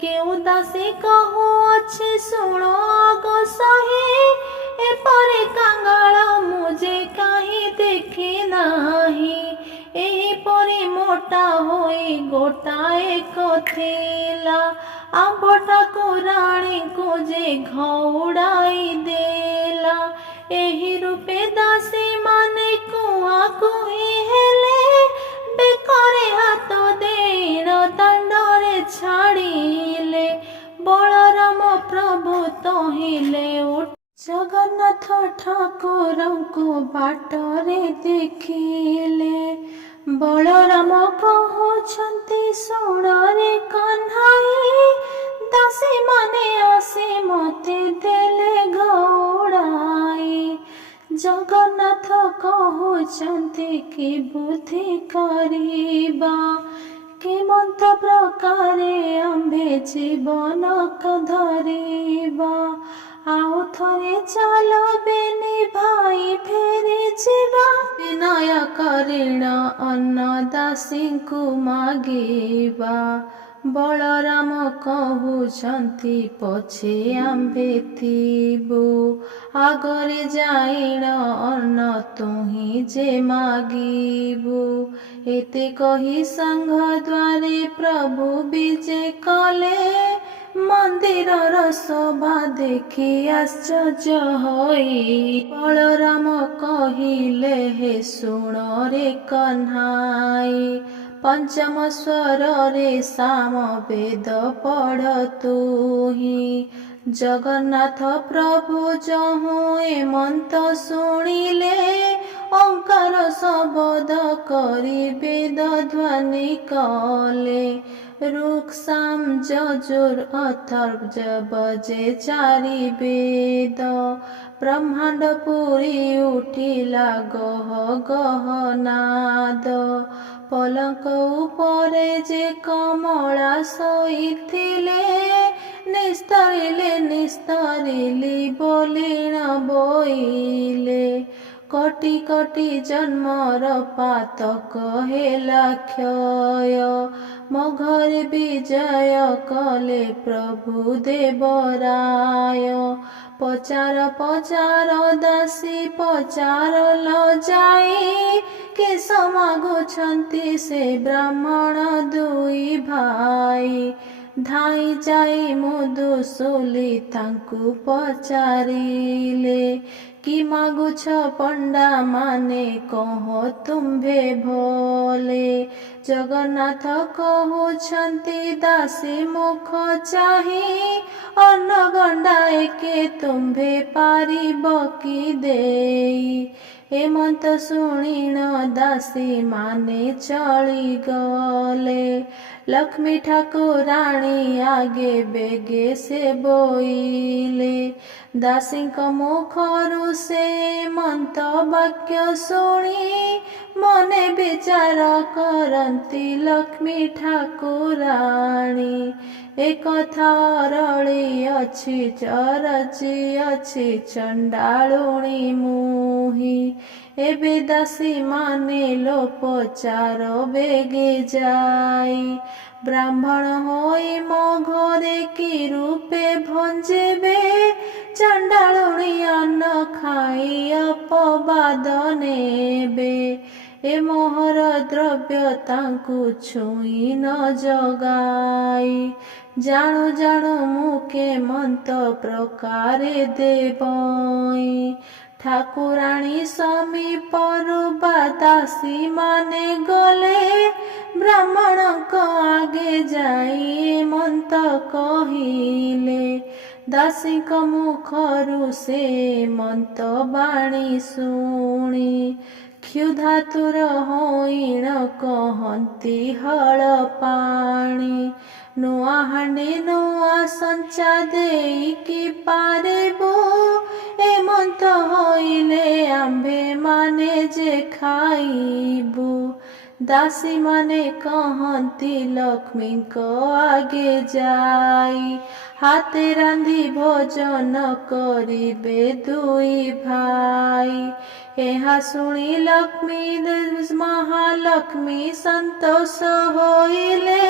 କେଉଁ ଦାସୀ କହୁଅଛି ଶୁଣ ଆଗ ସହି। ଏପରି କାଙ୍ଗାଳ ମୁଁ ଯେ କାହିଁ ଦେଖି ନାହିଁ। ଏହିପରି ମୋଟା ହୋଇ ଗୋଟାଏ ଥିଲା। ଆମ୍ବ ଠାକୁରାଣୀଙ୍କୁ ଯେ ଘଉଡ଼ାଇ ଦେଲା। ଏହି ରୂପେ ଦାସୀ ମାନେ କୁହାକୁହି ହେଲେ। ବେକରେ ହାତ ଦେଇଣ ଦାଣ୍ଡରେ ଛାଡ଼ିଲେ। ବଳରାମ ପ୍ରଭୁ ତହିଲେ ଜଗନ୍ନାଥ ଠାକୁରଙ୍କୁ ବାଟରେ ଦେଖିଲେ। ବଳରାମ କହୁଛନ୍ତି ଶୁଣରେ କହ୍ନାଇ। ଦାସୀ ମାନେ ଆସି ମତେ ଦେଲେ ଘଉଡ଼ାଇ। ଜଗନ୍ନାଥ କହୁଛନ୍ତି କି ବୁଦ୍ଧି କରିବା। କେମନ୍ତ ପ୍ରକାରେ ଆମ୍ଭେ ଜୀବନ ଧରିବା। ଆଉ ଥରେ ଚାଲ ବେନି ଭାଇ ଫେରି ଯିବା। ବିନୟ କରିଣ ଅନ୍ନ ଦାସୀଙ୍କୁ ମାଗିବା। ବଳରାମ କହୁଛନ୍ତି ପଛେ ଆମ୍ଭେ ଥିବୁ। ଆଗରେ ଯାଇଣ ଅନ୍ନ ତୁହିଁ ଯେ ମାଗିବୁ। ଏତେ କହି ସଂଘ ଦ୍ୱାରେ ପ୍ରଭୁ ବିଜେ କଲେ। ମନ୍ଦିରର ଶୋଭା ଦେଖି ଆଶ୍ଚର୍ଯ୍ୟ ହୋଇ। ବଳରାମ କହିଲେ ହେ ଶୁଣ ରେ କହ୍ନାଇ। ପଞ୍ଚମ ସ୍ୱରରେ ସାମବେଦ ପଢ଼ ତୁହି। ଜଗନ୍ନାଥ ପ୍ରଭୁ ଯହୁଁ ଏମନ୍ତ ଶୁଣିଲେ। ଓଙ୍କାର ଶବଦ କରି ବେଦ ଧ୍ୱନି କଲେ। ऋक् साम यजुर अथर्व बजे चारि वेद ब्रह्मांड पुरी उठिला गह गह नाद पलंक उपरे जे कमला शोइथिले निस्तरिले निस्तरिली बोलिण बोइले कोटि कोटि जन्मर पातक हेला क्षय ମୋ ଘରେ ବିଜୟ କଲେ ପ୍ରଭୁ ଦେବରାୟ ପଚାର ପଚାର ଦାସୀ ପଚାର ଲଜାଇ କିସ ମାଗୁଛନ୍ତି ସେ ବ୍ରାହ୍ମଣ ଦୁଇ ଭାଇ ଧାଇଁ ଯାଇ ମୁଦୁସୁଲି ତାଙ୍କୁ ପଚାରିଲେ କି ମାଗୁଛ ପଣ୍ଡା ମାନେ କହ ତୁମ୍ଭେ ଭଲେ ଜଗନ୍ନାଥ କହୁଛନ୍ତି ଦାସୀ ମୁଖ ଚାହିଁ ଅନ୍ନ ଗଣ୍ଡାଏକେ ତୁମ୍ଭେ ପାରିବ କି ଦେଇ ଏମନ୍ତ ଶୁଣିଣ ଦାସୀ ମାନେ ଚଳିଗଲେ ଲକ୍ଷ୍ମୀ ଠାକୁରାଣୀ ଆଗେ ବେଗେ ସେ ବୋଇଲେ ଦାସୀଙ୍କ ମୁଖରୁ ସେ ମନ୍ତ ବାକ୍ୟ ଶୁଣି ମନେ ବିଚାର କରନ୍ତି ଲକ୍ଷ୍ମୀ ଠାକୁରାଣୀ ଏକଥା ଅରଳି ଅଛି ଚରଚି ଅଛି ଚଣ୍ଡାଳୁଣୀ ମୁହିଁ ଏବେ ଦାସୀ ମାନେ ଲୋ ପଚାର ବେଗେ ଯାଇ ବ୍ରାହ୍ମଣ ହୋଇ ମୋ ଘରେ କି ରୂପେ ଭଞ୍ଜିବେ ଚଣ୍ଡାଳୁଣୀ ଅନ୍ନ ଖାଇ ଅପବାଦ ନେବେ ଏ ମୋହର ଦ୍ରବ୍ୟ ତାଙ୍କୁ ଛୁଇଁ ନ ଜଗାଇ ଜାଣୁ ଜାଣୁ ମୁଁ କେମନ୍ତ ପ୍ରକାରେ ଦେବଇ ଠାକୁରାଣୀ ସମୀପରୁ ବା ଦାସୀ ମାନେ ଗଲେ ବ୍ରାହ୍ମଣଙ୍କ ଆଗେ ଯାଇ ଏମନ୍ତ କହିଲେ ଦାସୀଙ୍କ ମୁଖରୁ ସେ ମନ୍ତ ବାଣୀ ଶୁଣି କ୍ଷୁଧାତୁର ହୋଇଣ କହନ୍ତି ହଳ ପାଣି ନୂଆ ହାଣ୍ଡି ନୂଆ ସଞ୍ଚା ଦେଇକି ପାରିବୁ ଏମନ୍ତ ହୋଇଲେ ଆମ୍ଭେ ମାନେ ଯେ ଖାଇବୁ ଦାସୀ ମାନେ କହନ୍ତି ଲକ୍ଷ୍ମୀଙ୍କ ଆଗେ ଯାଇ ହାତେ ରାନ୍ଧି ଭୋଜନ କରିବେ ଦୁଇ ଭାଇ ଏହା ଶୁଣି ଲକ୍ଷ୍ମୀ ମହାଲକ୍ଷ୍ମୀ ସନ୍ତୋଷ ହୋଇଲେ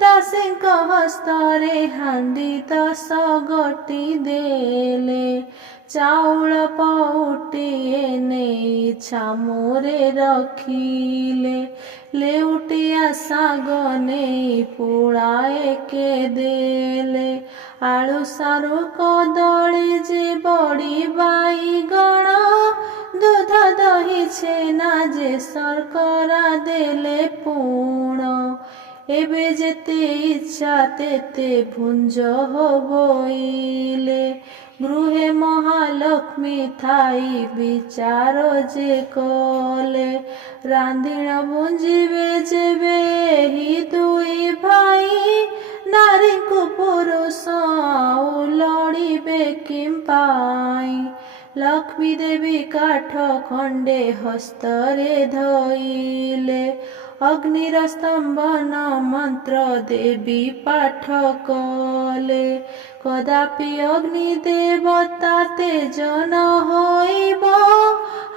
ଦାସୀଙ୍କ ହସ୍ତରେ ହାଣ୍ଡି 10 ଗୋଟି ଦେଲେ ଚାଉଳ ପଉଟିଏ ନେଇ ଛାମୁରେ ରଖିଲେ ଲେଉଟିଆ ଶାଗ ନେଇ ପୁଳାଏକେ ଦେଲେ ଆଳୁ ସାରୁ କଦଳୀ ଯେ ବଡ଼ି ବାଇଗଣ ଦୁଧ ଦହି ଛେନା ଯେ ଶର୍କରା ଦେଲେ ପୁଣ ଏବେ ଯେତେ ଇଚ୍ଛା ତେତେ ଭୁଞ୍ଜ ବୋଇଲେ ଗୃହେ ମହାଲକ୍ଷ୍ମୀ ଥାଇ ବିଚାର ଯେ କଲେ ରାନ୍ଧିଣ ଭୁଞ୍ଜିବେ ଯେବେ ଏହି ଦୁଇ ଭାଇ ନାରୀଙ୍କୁ ପୁରୁଷ ଆଉ ଲଢ଼ିବେ କିମ୍ପାଇଁ ଲକ୍ଷ୍ମୀ ଦେବୀ କାଠ ଖଣ୍ଡେ ହସ୍ତରେ ଧଇଲେ ଅଗ୍ନିର ସ୍ତମ୍ଭନ ମନ୍ତ୍ର ଦେବୀ ପାଠ କଲେ କଦାପି ଅଗ୍ନି ଦେବତା ତେଜ ନ ହୋଇବ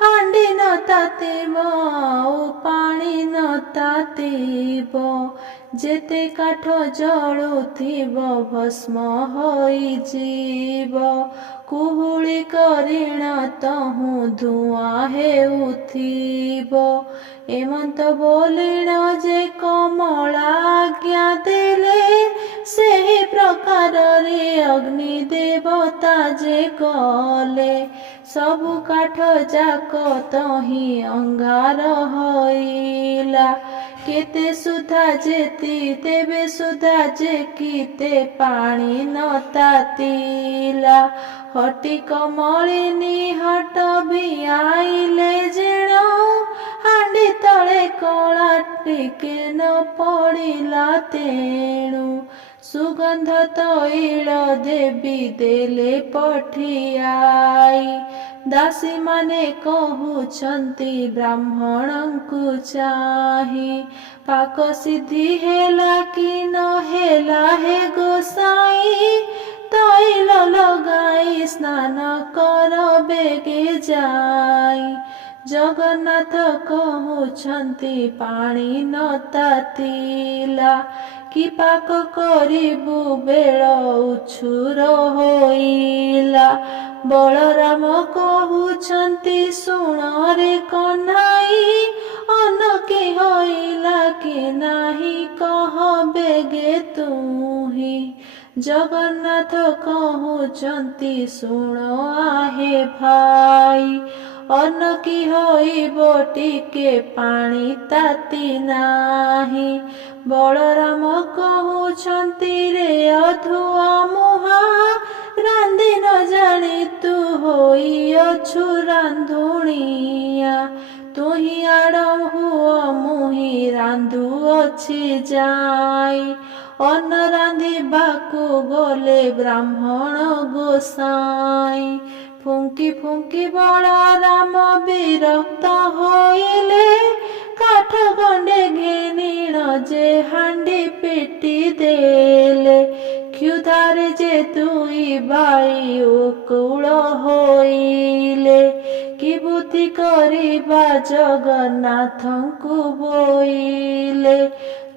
ହାଣ୍ଡି ନ ତାତିବ ଆଉ ପାଣି ନ ତାତିବ ଯେତେ କାଠ ଜଳୁଥିବ ଭସ୍ମ ହୋଇଯିବ କୁହୁଳି କରିଣ ତହୁଁ ଧୂଆଁ ହେଉଥିବ ଏମନ୍ତ ବୋଲିଣ ଯେ କମଳା ଆଜ୍ଞା ଦେଲେ ସେହି ପ୍ରକାରରେ ଅଗ୍ନି ଦେବତା ଯେ କଲେ ସବୁ କାଠ ଯାକ ତହିଁ ଅଙ୍ଗାର ହୋଇଲା କେତେ ସୁଧା ଯେତି ତେବେ ସୁଧା ଯେ କିତେ ପାଣି ନ ତାତିଲା ହଟି କମଳିନୀ ହଟ ବି ଆଇଲେ ଯେଣ ହାଣ୍ଡି ତଳେ କଳା ଟିକେ ନ ପଡ଼ିଲା ତେଣୁ ସୁଗନ୍ଧ ତୈଳ ଦେବୀ ଦେଲେ ପଠିଆଇ। ଦାସୀମାନେ କହୁଛନ୍ତି ବ୍ରାହ୍ମଣଙ୍କୁ ଚାହିଁ, ପାକ ସିଦ୍ଧି ହେଲା କି ନ ହେଲା ହେ ଗୋସାଇଁ, ତୈଳ ଲଗାଇ ସ୍ନାନ କର ବେଗେ ଯାଇ। ଜଗନ୍ନାଥ କହୁଛନ୍ତି ପାଣି ନ ତାତିଲା, କି ପାକ କରିବୁ ବେଳ ଉଛୁର ହୋଇଲା। ବଳରାମ କହୁଛନ୍ତି ଶୁଣରେ କହ୍ନାଇ, ଅନକି ହୋଇଲା କି ନାହିଁ କହ ବେଗେ ତୁହି। ଜଗନ୍ନାଥ କହୁଛନ୍ତି ଶୁଣ ଆହେ ଭାଇ, ଅନକି ହୋଇବ ଟିକେ ପାଣି ତାତି ନାହିଁ। ବଳରାମ କହୁଛନ୍ତି ରେ ଅଧୁଆ ମୁହା, ରାନ୍ଧି ନ ଜାଣି ତୁ ହୋଇଅଛୁ ରାନ୍ଧୁଣିଆ। ତୁହି ଆଡ଼ ହୁଅ ମୁହିଁ ରାନ୍ଧୁଅଛି ଯାଇ, ଅନ୍ନ ରାନ୍ଧିବାକୁ ଗଲେ ବ୍ରାହ୍ମଣ ଗୋସାଇଁ। ଫୁଙ୍କି ଫୁଙ୍କି ବଳରାମ ବିରକ୍ତ ହୋଇଲେ, କାଠ ଗଣ୍ଡେ ଘେନିଣ ଯେ ହାଣ୍ଡି ପିଟି ଦେଲେ। କ୍ଷୁଧାରେ ଯେ ଦୁଇ ଭାଇ ଉକୁଳ ହୋଇଲେ, କି ବୁଦ୍ଧି କରିବା ଜଗନ୍ନାଥଙ୍କୁ ବୋଇଲେ।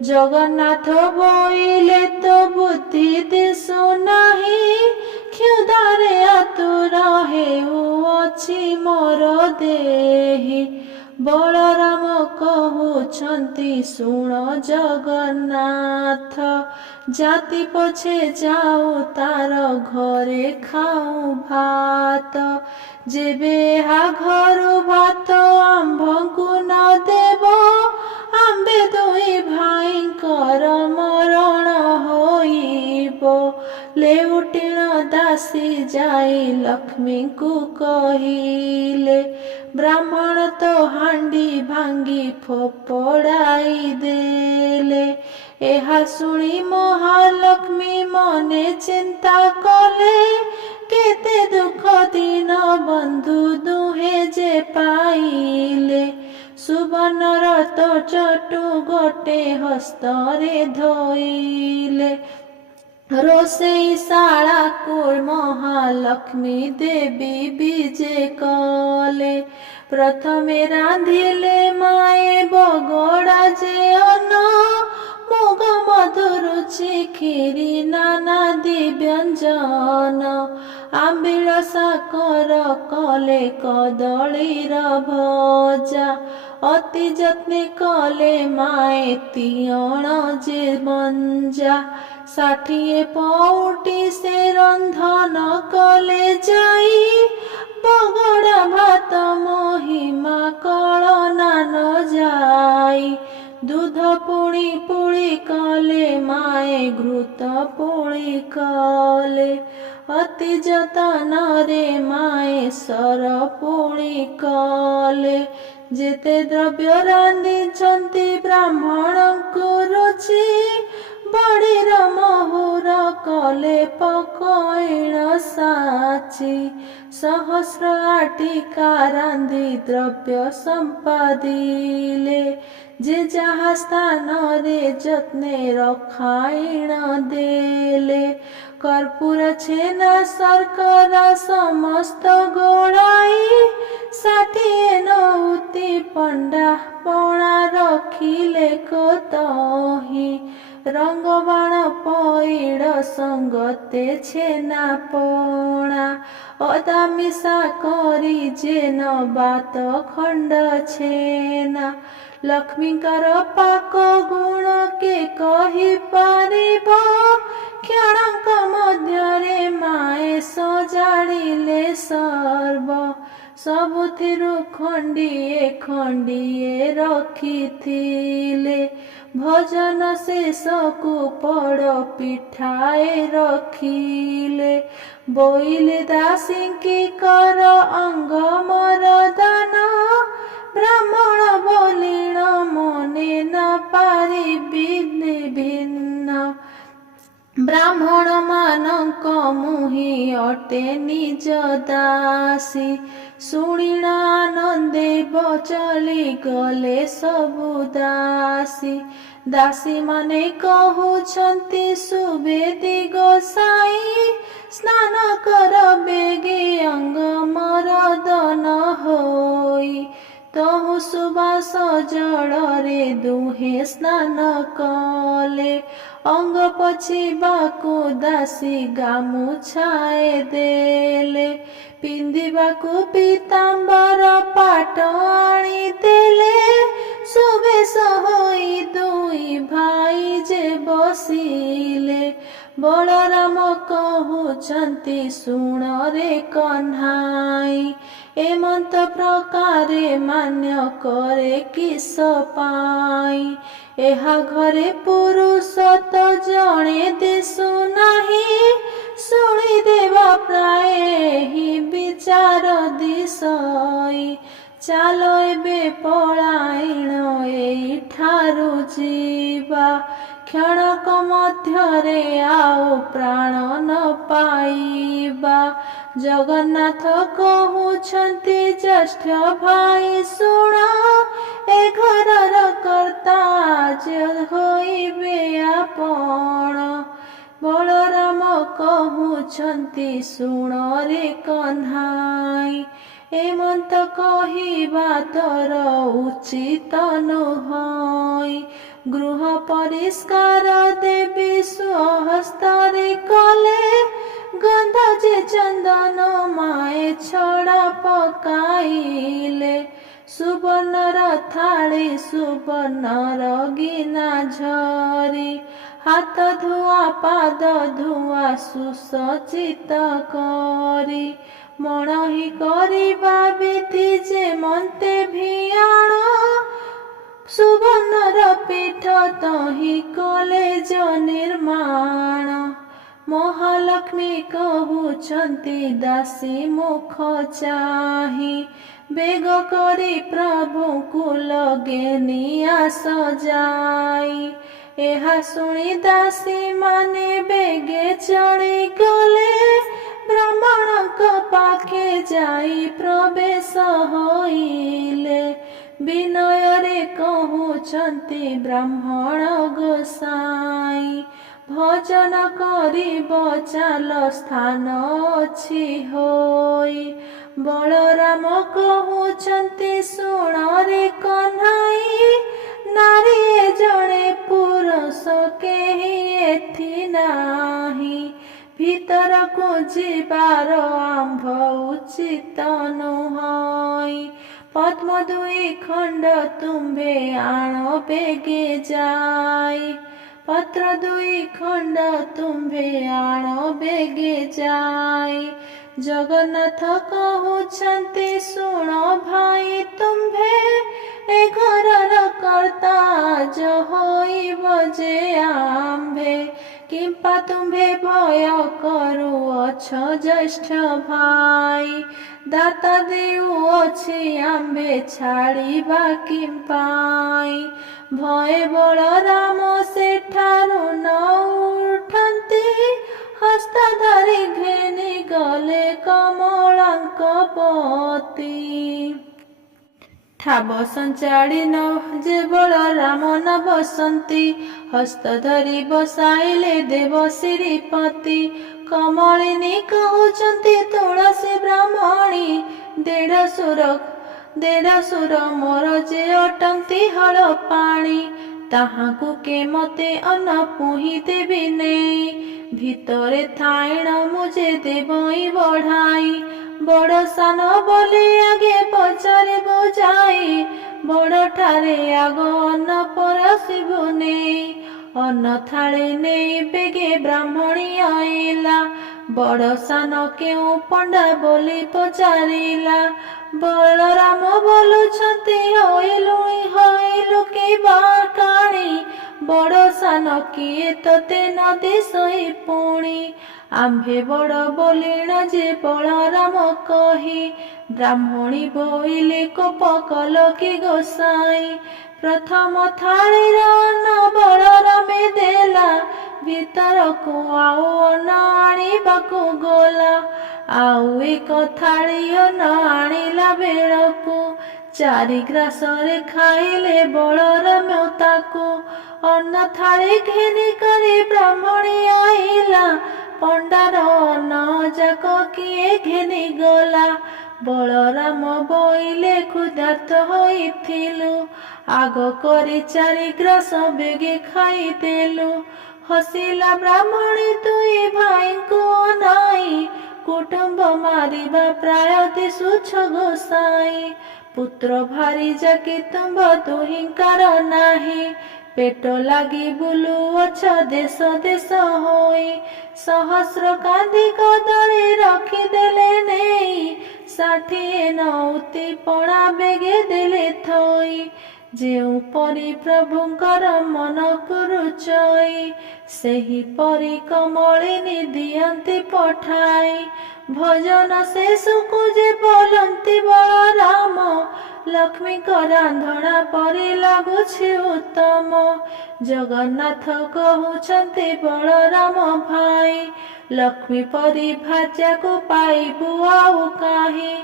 ଜଗନ୍ନାଥ ବୋଇଲେ ତ ବୁଦ୍ଧି ଦିଶୁନାହିଁ, କ୍ଷୁଧାରେ ଆତୁର ହେଉଅଛି ମୋର ଦେହି। ବଳରାମ କହୁଛନ୍ତି ଶୁଣ ଜଗନ୍ନାଥ, ଜାତି ପଛେ ଯାଉ ତାର ଘରେ ଖାଉ ଭାତ। ଯେବେ ଏହା ଘରୁ ଭାତ ଆମ୍ଭଙ୍କୁ ନ ଦେବ, ଆମ୍ଭେ ଦୁଇ ଭାଇଙ୍କର ମରଣ ହୋଇବ। ଲେଉଟିଣ ଦାସୀ ଯାଇ ଲକ୍ଷ୍ମୀଙ୍କୁ କହିଲେ, ବ୍ରାହ୍ମଣ ତ ହାଣ୍ଡି ଭାଙ୍ଗି ଫୋପଡ଼ାଇ ଦେଲେ। ଏହା ଶୁଣି ମହାଲକ୍ଷ୍ମୀ ମନେ ଚିନ୍ତା କଲେ, କେତେ ଦୁଃଖ ଦିନ ବନ୍ଧୁ ଦୁହେଁ ଯେ ପାଇଲେ। ସୁବର୍ଣ୍ଣର ତୋଚଟୁ ଗୋଟେ ହସ୍ତରେ ଧୋଇଲେ, ରୋଷେଇଶାଳାକୁ ମହାଲକ୍ଷ୍ମୀ ଦେବୀ ବିଜେ କଲେ। ପ୍ରଥମେ ରାନ୍ଧିଲେ ମାଏ ବଗଡ଼ା ଯେ ଅନ୍ନ, ମୁଗ ମଧୁ ରୁଚି କ୍ଷୀରି ନାନାଦି ବ୍ୟଞ୍ଜନ। ଆମ୍ବିଳ ସାକର କଲେ କଦଳୀର ଭଜା, ଅତି ଯତ୍ନେ କଲେ ମାଏ ତିଅଣ ଯେ ମଞ୍ଜା। 60 ପଉଟି ସେ ରନ୍ଧନ କଲେ ଯାଇ, ବଗଡ଼ା ଭାତ ମହିମା କଳନା ନ ଯାଇ। ଦୁଧ ପୁଣି ପୁଳି କଲେ ମାଏ ଘୃତ ପୁଳି କଲେ, ଅତି ଯତନରେ ମାଏ ସର ପୁଳି କଲେ। ଯେତେ ଦ୍ରବ୍ୟ ରାନ୍ଧିଛନ୍ତି ବ୍ରାହ୍ମଣଙ୍କୁ ରୁଚି, ବଡ଼ିର ମହୁର କଲେ ପକଇଣ ସାଚି। ସହସ୍ର ଆଟିକା ରାନ୍ଧି ଦ୍ରବ୍ୟ ସମ୍ପାଦିଲେ, ଯେ ଯାହା ସ୍ଥାନରେ ଯତ୍ନେ ରଖାଇଣ ଦେଲେ। କର୍ପୂର ଛେନା ଶର୍କରା ସମସ୍ତ ଗୋଳାଇ, 60 ନଉତି ପଣ୍ଡା ପଣା ରଖିଲେ କୋତହି। ରଙ୍ଗବାଣ ପଇଡ଼ ସଙ୍ଗତେ ଛେନା ପଣା, ଅଦା ମିଶା କରି ଯେ ନବାତ ଖଣ୍ଡ ଛେନା। ଲକ୍ଷ୍ମୀଙ୍କର ପାକ ଗୁଣ କେ କହିପାରିବ, କ୍ଷଣଙ୍କ ମଧ୍ୟରେ ମାଏ ସଜାଡ଼ିଲେ ସର୍ବ। ସବୁଥିରୁ ଖଣ୍ଡିଏ ଖଣ୍ଡିଏ ରଖିଥିଲେ, ଭୋଜନ ଶେଷକୁ ପୋଡ଼ ପିଠାଏ ରଖିଲେ। ବୋଇଲେ ଦାସୀଙ୍କି କର ଅଙ୍ଗ ମୋର ଦାନ, ବ୍ରାହ୍ମଣ ବଲିଣ ମନେ ନ ପାରିବି ଭିନ୍ନ ବ୍ରାହ୍ମଣ ମାନଙ୍କ ମୁହିଁ ଅଟେ ନିଜ ଦାସୀ ଶୁଣିଣ ଆନନ୍ଦେ ଚଳି ଗଲେ ସବୁ ଦାସୀ ଦାସୀ ମାନେ କହୁଛନ୍ତି ସୁବେଦୀ ଗୋସାଇ ସ୍ନାନ କର ବେଗେ ଅଙ୍ଗ ମରଦନ ହୋଇ ତହୁ ସୁବାସ ଜଳରେ ଦୁହେଁ ସ୍ନାନ କଲେ ଅଙ୍ଗ ପୋଛିବାକୁ ଦାସୀ ଗାମୁଛାଏ ଦେଲେ ପିନ୍ଧିବାକୁ ପୀତାମ୍ବର ପାଟ ଆଣିଦେଲେ ସୁବେଶ ହୋଇ ଦୁଇ ଭାଇ ଯେ ବସିଲେ ବଳରାମ କହୁଛନ୍ତି ଶୁଣରେ କହ୍ନାଇ ଏମନ୍ତ ପ୍ରକାରେ ମାନ୍ୟ କରେ କିସ ପାଇଁ ଏହା ଘରେ ପୁରୁଷ ତ ଜଣେ ଦିଶୁନାହିଁ ଶୁଣିଦେବା ପ୍ରାୟ ହିଁ ବିଚାର ଦିଶଇ ଚାଲ ଏବେ ପଳାଇଣ ଏଇଠାରୁ ଯିବା କ୍ଷଣକ ମଧ୍ୟରେ ଆଉ ପ୍ରାଣ ନ ପାଇବା ଜଗନ୍ନାଥ କହୁଛନ୍ତି ଜ୍ୟେଷ୍ଠ ଭାଇ ଶୁଣ ଏ ଘରର କର୍ତ୍ତା ହୋଇବେ ଆପଣ ବଳରାମ କହୁଛନ୍ତି ଶୁଣରେ କହ୍ନାଇ ଏମନ୍ତ କହିବା ତୋର ଉଚିତ ନୁହଁ ଗୃହ ପରିଷ୍କାର ଦେବୀ ସ୍ୱହସ୍ତରେ କଲେ ଗନ୍ଧ ଯେ ଚନ୍ଦନ ମାଏ ଛଡ଼ା ପକାଇଲେ ସୁବର୍ଣ୍ଣର ଥାଳି ସୁବର୍ଣ୍ଣର ଗିନା ଝରି ହାତ ଧୁଆ ପାଦ ଧୁଆ ସୁସଜ୍ଜିତ କରି ମଣହି କରିବା ବିଧି ଯେ ମନ୍ତେ ଭିଆଣ ସୁବର୍ଣ୍ଣର ପୀଠ ତହିଁ କଲେଜ ନିର୍ମାଣ ମହାଲକ୍ଷ୍ମୀ କହୁଛନ୍ତି ଦାସୀ ମୁଖ ଚାହିଁ ବେଗ କରି ପ୍ରଭୁଙ୍କୁ ଲଗେନି ଆସ ଯାଇ ଏହା ଶୁଣି ଦାସୀ ମାନେ ବେଗେ ଚଳି ଗଲେ ବ୍ରାହ୍ମଣଙ୍କ ପାଖେ ଯାଇ ପ୍ରବେଶ ହୋଇଲେ ବିନୟରେ କହୁଛନ୍ତି ବ୍ରାହ୍ମଣ ଗୋସାଇ ଭଜନ କରିବ ଚାଲ ସ୍ଥାନ ଅଛି ହୋଇ ବଳରାମ କହୁଛନ୍ତି ଶୁଣରେ କହ୍ନାଇ ନାରୀ ଜଣେ ପୁରୁଷ କେହି ଏଥି ନାହିଁ ଭିତରକୁ ଯିବାର ଆମ୍ଭ ଉଚିତ ନୁହଁ ପଦ୍ମ ଦୁଇ ଖଣ୍ଡ ତୁମ୍ଭେ ଆଣ ବେଗେ ଯାଇ ପତ୍ର ଦୁଇ ଖଣ୍ଡ ତୁମ୍ଭେ ଆଣ ବେଗେ ଯାଇ ଜଗନ୍ନାଥ କହୁଛନ୍ତି ଶୁଣ ଭାଇ ତୁମ୍ଭେ ଏ ଘରର କର୍ତ୍ତା ହୋଇବ ଯେ ଆମ୍ଭେ କିମ୍ପା ତୁମ୍ଭେ ଭୟ କରୁଅଛ ଜ୍ୟେଷ୍ଠ ଭାଇ ଦାତା ଦେଉଅଛି ଆମ୍ଭେ ଛାଡ଼ିବା କିମ୍ପାଇ ଭୟ ବଳରାମ ସେଠାରୁ ନ ଉଠନ୍ତି ହସ୍ତ ଧରି ଘେନି ଗଲେ କମଳାଙ୍କ ପତି ଠାବ ସଞ୍ଚାଡ଼ି ନ ଯେ ବଳରାମ ନ ବସନ୍ତି ହସ୍ତ ଧରି ବସାଇଲେ ଦେବ ଶ୍ରୀପତି କମଳିନୀ କହୁଛନ୍ତି ତୁଳସୀ ବ୍ରାହ୍ମଣୀ ଦେଢ଼ଶୁର ମୋର ଯେ ଅଟନ୍ତି ହଳ ପାଣି ତାହାକୁ କେମତେ ଅନ୍ନ ପୁହିଁ ଦେବି ନେଇ ଭିତରେ ଥାଇଣ ମୁଁ ଯେ ଦେବଇ ବଢ଼ାଇ ବଡ଼ ସାନ ବୋଲି ଆଗେ ପଚାରେ ବୁଝାଇ ବଡ଼ଠାରେ ଆଗ ଅନ୍ନ ପରସିବୁ ନେଇ ଅନ୍ନ ଥାଳି ନେଇ ବେଗେ ବ୍ରାହ୍ମଣୀ ଆଇଲା ବଡ଼ ସାନ କେଉଁ ପଣ୍ଡା ବୋଲି ପଚାରିଲା ବଳରାମ ବୋଲୁଛନ୍ତି ହଇଲୁ କି ବା କାଣି बड़ सान किए तोते नदी सही पुणी आम्भे बड़ बोलिण जे बलराम कही ब्राह्मणी बोइले कोप कल कि गोसाई प्रथम थाळीर अन्न बलरामे देला ଭିତରକୁ ଆଉ ଅନ୍ନ ଆଣିବାକୁ ଗଲା ଆଉ ଏକ ଥାଳି ଅନ୍ନ ଆଣିଲା ବେଳକୁ 4 ଗ୍ରାସରେ ଖାଇଲେ ବଳରାମ ତାକୁ ଅନ୍ନ ଥାଳି ଘେନି କରି ବ୍ରାହ୍ମଣୀ ଆଇଲା ପଣ୍ଡାର ଅନ୍ନ ଯାକ କିଏ ଘେନି ଗଲା ବଳରାମ ବୋଇଲେ କ୍ଷୁଧାର୍ତ ହୋଇଥିଲୁ ଆଗ କରି 4 ଗ୍ରାସ ବେଗେ ଖାଇଦେଲୁ हसिला ब्राह्मणी तुई भाई को अनाई कुटुंब मारिबा प्राय दिशुछ गोसाई पुत्र भारी जाकी तुम्ब तुहिंकार नाही पेट लागी बुलु अछ देश देश होई सहस्र कांदी कदली रखिदेले नेई 60 नौती पणा बेगे देले थोई जेउ परी प्रभुंकर मन रुचई सेही परी कमलिनी दियंती पठाई भजन शेषकु जे बोलंती बलराम लक्ष्मी रांधणा परी लागुछि उत्तम जगन्नाथ कहउछंती बलराम भाई लक्ष्मी परी भाज्या को पाइबु आउ काहे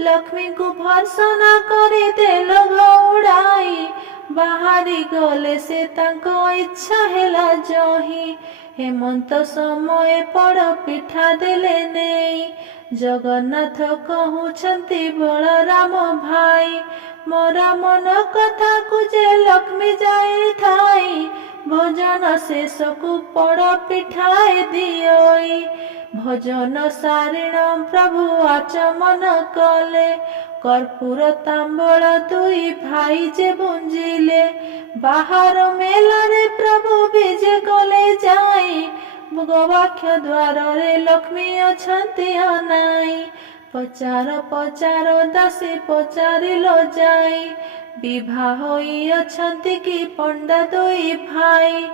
लक्ष्मी को भर्सना करी देल घौड़ाई बाहरी गले से तांको इच्छा हेला जही हेमंत समय पड़ पिठा देले नेई जगन्नाथ कहउछंती बलराम भाई मोरा मन कथा को जे लक्ष्मी जाई थाई भजन शेषकु पड़ पिठाए दियोई भजन सारिण प्रभु आचमन कले कर्पूर तांबल दुई भाई जे बुंजिले बाहर मेला रे प्रभु बीजे गले जाई गवाक्ष द्वार रे लक्ष्मी अछंती अनाई पचार पचार दासी पचारिलो जाई विवाह होई अछंती कि पंडा दुई भाई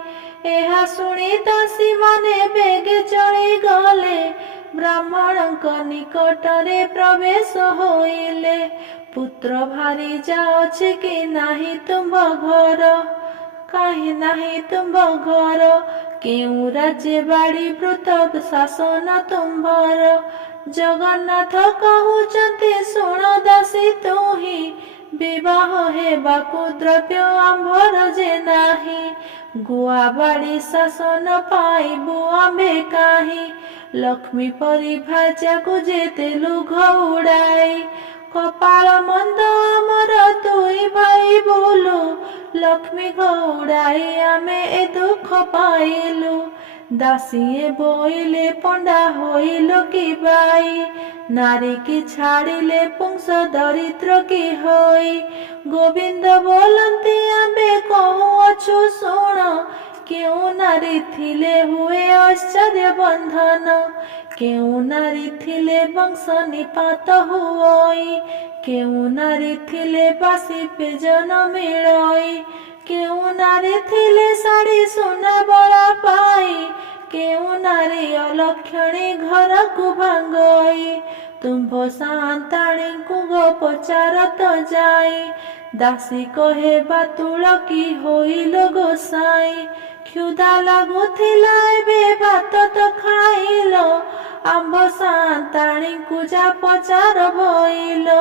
एहा सुनी दासी माने बेगे चली गले ब्राह्मणक निकटरे प्रवेश होइले पुत्र भारी जाओछे कि नाही तुम घर काहे नाही तुम घर केउ राज्य बाड़ी वृत शासन तुम्भर जगन्नाथ कहउचंती सुण दासी तुही विवाह हेबाकु द्रव्य आंभर जे नाही गुआ बाड़ी शासन पाइबु आंबे काहे लक्ष्मी परी भाज्या को जेतेलु घौड़ाई कपाल मंद आमर दुई भाई बोलु लक्ष्मी घौड़ाई आमे ए दुख पाइलु दासीए बोइले पंडा होइलो कि बाई नारी की छाड़िले पुंस दरिद्र की होई गोविंद बोलंती आंबे कहूँ अछु सुण केउ नारी थिले हुए आश्चर्य बंधन केउ नारी थिले वंश निपात हुई केउ नारी थिले बासी पेजन मिलई केउ नारी थिले साड़ी सुना बड़ा पाई केउ नारी अलक्षणी घर को भांगई तुम्भ सांताणी को गो पचारत जाई दासी कहे बातुल की होइलो गोसाई क्षुधा लागुथिला एबे भात तो खाइलो आंब सांताणी कुजा पचार बोइलो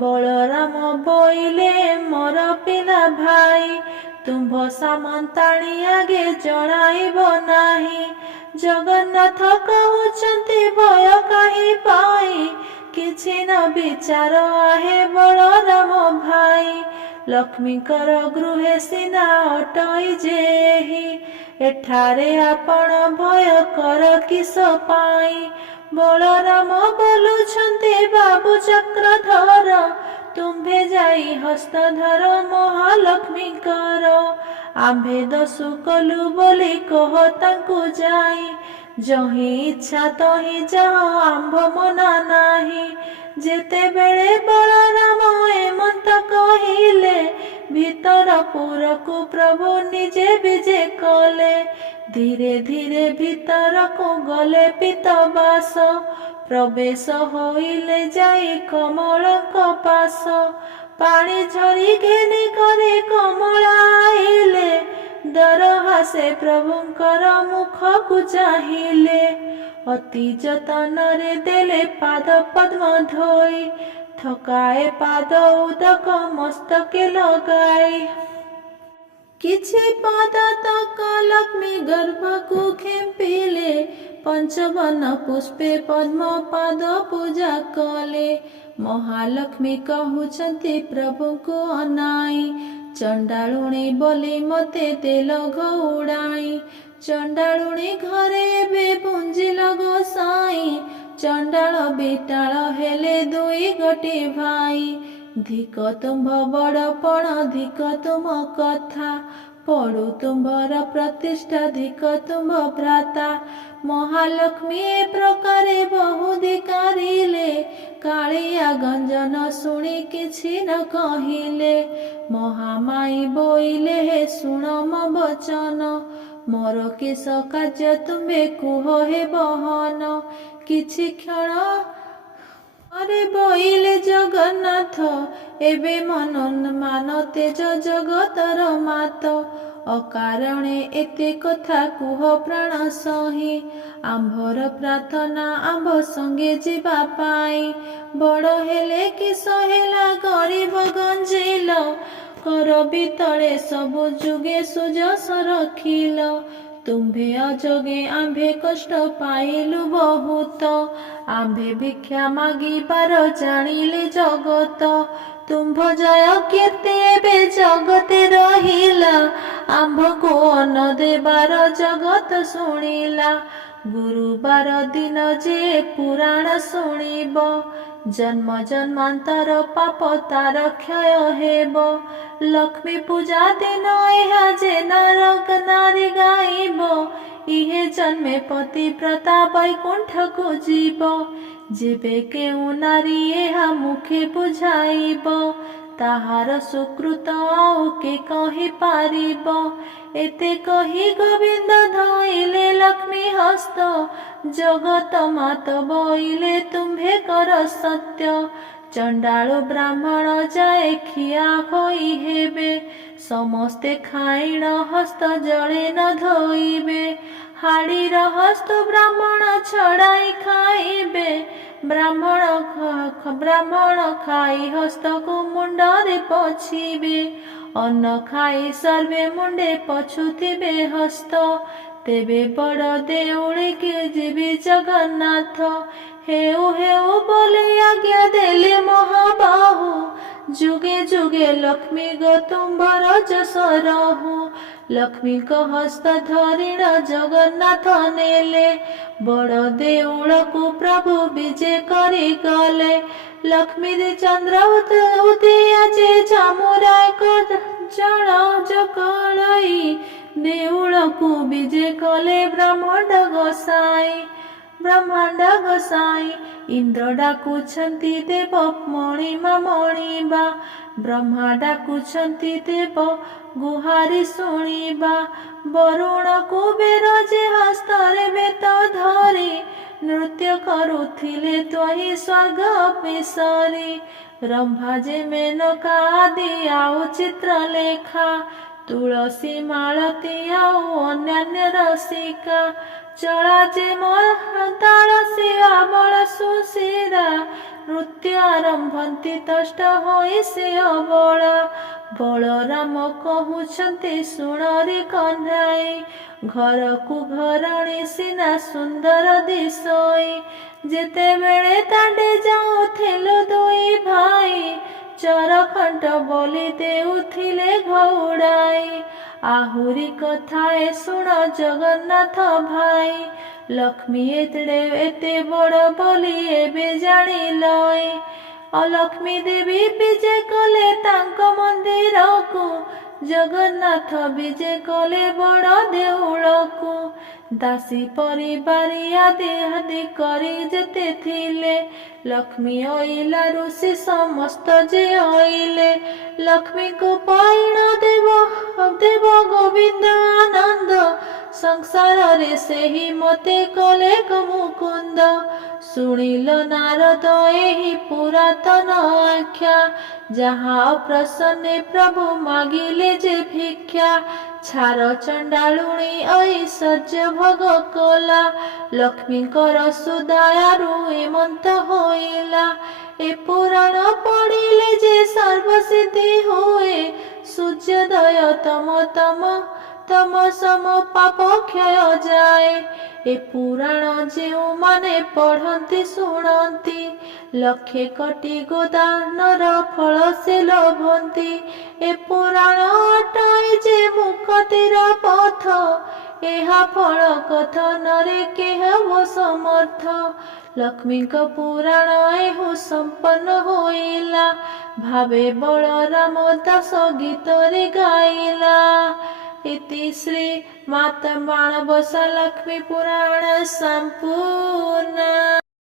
बलराम बोइले मोर पिला भाई तुम्भ सामंताणी आगे जणाइब नाही जगन्नाथ कहउचंती भय काहे पाई किछि न विचार आहे बलराम भाई लक्ष्मीकर गृहे सिना अटई जेहि एठारे आपण भय कर किस पाई बलराम बोलुछंती बाबू चक्रधर तुम्भे जाई हस्तधर महालक्ष्मी कर आम्भे दसु कलु बोली कह तांकु जाई ଯହିଁ ଇଚ୍ଛା ତହିଁ ଯାଅ ଆମ୍ଭ ମନା ନାହିଁ। ଯେତେବେଳେ ବଳରାମ ଏମନ୍ତ କହିଲେ, ଭିତରପୁରକୁ ପ୍ରଭୁ ନିଜେ ବିଜେ କଲେ। ଧୀରେ ଧୀରେ ଭିତରକୁ ଗଲେ ପିତବାସ, ପ୍ରବେଶ ହୋଇଲେ ଯାଇ କମଳଙ୍କ ପାଶ। ପାଣି ଝରି ଘେନି କରି କମଳା ଆଇଲେ, ଦରହାସେ ପ୍ରଭୁଙ୍କର ମୁଖକୁ ଚାହିଁଲେ। ଅତି ଯତନରେ ଦେଲେ ପାଦ ପଦ୍ମ ଧୋଇ, ଥକାଏ ପାଦ ଉଦକ ମସ୍ତକେ ଲଗାଇ। କିଛି ପଦତକ ଲକ୍ଷ୍ମୀ ଗର୍ଭକୁ ଖେମ୍ପିଲେ, ପଞ୍ଚବନ ପୁଷ୍ପେ ପଦ୍ମ ପାଦ ପୂଜା କଲେ। ମହାଲକ୍ଷ୍ମୀ କହୁଛନ୍ତି ପ୍ରଭୁଙ୍କୁ ଅନାଇ, ଚଣ୍ଡାଳୁଣୀ ବୋଲି ମତେ ଦେଲ ଘଉଡ଼ାଇ। ଚଣ୍ଡାଳୁଣୀ ଘରେ ଏବେ ପୁଞ୍ଜିଲ ଗୋସାଇଁ, ଚଣ୍ଡାଳ ବିଟାଳ ହେଲେ ଦୁଇ ଗୋଟି ଭାଇ। ଧିକ ତୁମ୍ଭ ବଡ଼ପଣ ଧିକ ତୁମ କଥା, ପଡ଼ୁ ତୁମ୍ଭର ପ୍ରତିଷ୍ଠା ଧିକ ତୁମ୍ଭ ଭ୍ରାତା। ମହାଲକ୍ଷ୍ମୀ ଏ ପ୍ରକାରେ ବହୁ ଧିକାରିଲେ, କାଳିଆ ଗଞ୍ଜନ ଶୁଣି କିଛି ନ କହିଲେ। ମହାମାଇ ବୋଇଲେ ହେ ଶୁଣ ମୋ ବଚନ, ମୋର କିସ କାର୍ଯ୍ୟ ତୁମ୍ଭେ କୁହ ହେ ବହନ। କିଛି କ୍ଷଣ ପରେ ବୋଇଲେ ଜଗନ୍ନାଥ, ଏବେ ମନ ମାନ ତେଜ ଜଗତର ମାତ। ଅକାରଣେ ଏତେ କଥା କୁହ ପ୍ରାଣ ସହି, ଆମ୍ଭର ପ୍ରାର୍ଥନା ଆମ୍ଭ ସଙ୍ଗେ ଯିବା ପାଇଁ। ବଡ଼ ହେଲେ କିସ ହେଲା ଗରିବ ଗଞ୍ଜିଲ, କର ଭିତରେ ସବୁ ଯୁଗେ ସୁଯଶ ରଖିଲ। ତୁମ୍ଭେ ଅଯୋଗେ ଆମ୍ଭେ କଷ୍ଟ ପାଇଲୁ ବହୁତ, ଆମ୍ଭେ ଭିକ୍ଷା ମାଗିବାର ଜାଣିଲେ ଜଗତ। ତୁମ୍ଭ ଜୟ କୀର୍ତ୍ତି ଏବେ ଜଗତେ ରହିଲା, ଆମ୍ଭକୁ ଅନ୍ନ ଦେବାର ଜଗତ ଶୁଣିଲା। ଗୁରୁବାର ଦିନ ଯେ ପୁରାଣ ଶୁଣିବ, ଜନ୍ମ ଜନ୍ମାନ୍ତର ପାପ ତାର କ୍ଷୟ ହେବ। ଲକ୍ଷ୍ମୀ ପୂଜା ଦିନ ଏହା ଯେ ନର ନାରୀ ଗାଇବ, ଇହେ ଜନ୍ମେ ପତିବ୍ରତା ବୈକୁଣ୍ଠକୁ ଯିବ। ଯେବେ କେଉଁ ନାରୀ ଏହା ମୁଖେ ବୁଝାଇବ, ତାହାର ସୁକୃତ ଆଉ କେ କହିପାରିବ। ଏତେ କହି ଗୋବିନ୍ଦ ଧଇଲେ ଲକ୍ଷ୍ମୀ ହସ୍ତ, ଜଗତ ମାତ ବୋଇଲେ ତୁମ୍ଭେ କର ସତ୍ୟ। ଚଣ୍ଡାଳୁ ବ୍ରାହ୍ମଣ ଯାଏ ଖିଆ ହୋଇ ହେବେ, ସମସ୍ତେ ଖାଇଣ ହସ୍ତ ଜଳେ ନ ଧୋଇବେ। ହାଡ଼ିର ହସ୍ତ ବ୍ରାହ୍ମଣ ଛଡ଼ାଇ ଖାଇବେ, ବ୍ରାହ୍ମଣ ଖାଇ ହସ୍ତକୁ ମୁଣ୍ଡରେ ପୋଛିବେ। ଅନ୍ନ ଖାଇ ସର୍ବେ ମୁଣ୍ଡେ ପୋଛୁଥିବେ ହସ୍ତ, ତେବେ ବଡ଼ ଦେଉଳିକି ଯିବି ଜଗନ୍ନାଥ। ହେଉ ହେଉ ବୋଲି ଆଜ୍ଞା ଦେଲେ ମହାବାହୁ, ଯୁଗେ ଯୁଗେ ଲକ୍ଷ୍ମୀ ଗୋ ତୁମ୍ଭର ଯଶ ରହୁ। ଲକ୍ଷ୍ମୀଙ୍କ ହସ୍ତ ଧରିଣ ଜଗନ୍ନାଥ ନେଲେ, ବଡ଼ ଦେଉଳକୁ ପ୍ରଭୁ ବିଜେ କରି ଗଲେ। ଲକ୍ଷ୍ମୀ ଚନ୍ଦ୍ର ଉଦିଆ ଯେ ଝାମୁରାକ ଜଳ ଜକଳଇ, ଦେଉଳକୁ ବିଜେ କଲେ ବ୍ରହ୍ମାଣ୍ଡ ଗୋସାଇଁ। ଇନ୍ଦ୍ର ଡାକୁଛନ୍ତି ଦେବ ମଣିମା ମଣିବା, ବ୍ରହ୍ମା ଡାକୁଛନ୍ତି ଦେବ ଗୁହାରି ଶୁଣିବା। ବରୁଣ କୁବେର ଯେ ହସ୍ତରେ ବେତ ଧରି, ନୃତ୍ୟ କରୁଥିଲେ ତ୍ୱହି ସ୍ୱର୍ଗ ମିଶରି। ରମ୍ଭା ଯେ ମେନକା ଆଦି ଆଉ ଚିତ୍ରଲେଖା, ତୁଳସୀ ମାଳତୀ ଆଉ ଅନ୍ୟାନ୍ୟ ରସିକା। ଚଳା ଯେ ତାଳସୀ ଆବଳ ସୁଶୀରା, ନୃତ୍ୟ ଆରମ୍ଭନ୍ତି ତଷ୍ଟ ହୋଇ ସେ ଅବଳା। ବଳରାମ କହୁଛନ୍ତି ଶୁଣରେ କହ୍ନାଇ, ଘରକୁ ଘରଣୀ ସିନା ସୁନ୍ଦର ଦିଶୋଇ। ଯେତେବେଳେ ଦାଣ୍ଡେ ଯାଉଥିଲୁ ଦୁଇ ଭାଇ, ଚରଖଣ୍ଟ ବୋଲି ଦେଉଥିଲେ ଘଉଡ଼ାଇ। ଆହୁରି କଥାଏ ଶୁଣ ଜଗନ୍ନାଥ ଭାଇ, ଲକ୍ଷ୍ମୀ ଏତେ ବଡ଼ ବୋଲି ଏବେ ଜାଣିଲଇ। ଅଲକ୍ଷ୍ମୀ ଦେବୀ ବିଜେ କଲେ ତାଙ୍କ ମନ୍ଦିରକୁ, ଜଗନ୍ନାଥ ବିଜେ କଲେ ବଡ଼ ଦେଉଳକୁ। ଦାସୀ ପରିବାରି ଆଦି ଆଦି କରି ଯେତେ ଥିଲେ ଲକ୍ଷ୍ମୀ ଅଇଲାରୁ ସେ ସମସ୍ତ ଯେ ଅଇଲେ ଲକ୍ଷ୍ମୀଙ୍କୁ ପଇଣ ଦେବ ଗୋବିନ୍ଦ ଆନନ୍ଦ ସଂସାରରେ ସେହି ମତେ କଲେ ମୁକୁନ୍ଦ ଶୁଣିଲ ନାରଦ ଏହି ପୁରାତନ ଆଖ୍ୟା ଯାହା ଅପ୍ରସନ୍ନେ ପ୍ରଭୁ ମାଗିଲେ ଯେ ଭିକ୍ଷା ଛାର ଚଣ୍ଡାଳୁଣୀ ଐଶ୍ୱର୍ଯ୍ୟ ଭୋଗ କଲା ଲକ୍ଷ୍ମୀଙ୍କର ସୁଦୟାରୁ ଏମନ୍ତ ହୋଇଲା ଏ ପୁରାଣ ପଢିଲେ ଯେ ସର୍ବସିଦ୍ଧି ହୁଏ ସୂର୍ଯ୍ୟୋଦୟ ତମ ସମ ପାପ କ୍ଷୟ ଯାଏ ଏ ପୁରାଣ ଯେଉଁମାନେ ପଢନ୍ତି ଶୁଣନ୍ତି ଲକ୍ଷେ କୋଟି ଗୋଦାନର ଫଳ ସେ ଲୋଭନ୍ତି ଏ ପୁରାଣ ଅଟଇ ଯେ ମୁକ୍ତିର ପଥ ଏହା ଫଳ କଥନରେ କେହବ ସମର୍ଥ ଲକ୍ଷ୍ମୀଙ୍କ ପୁରାଣ ଏହୁ ସମ୍ପନ୍ନ ହୋଇଲା ଭାବେ ବଳରାମ ଦାସ ଗୀତରେ ଗାଇଲା इति श्री माता माणबसा लक्ष्मी पुराण संपूर्ण।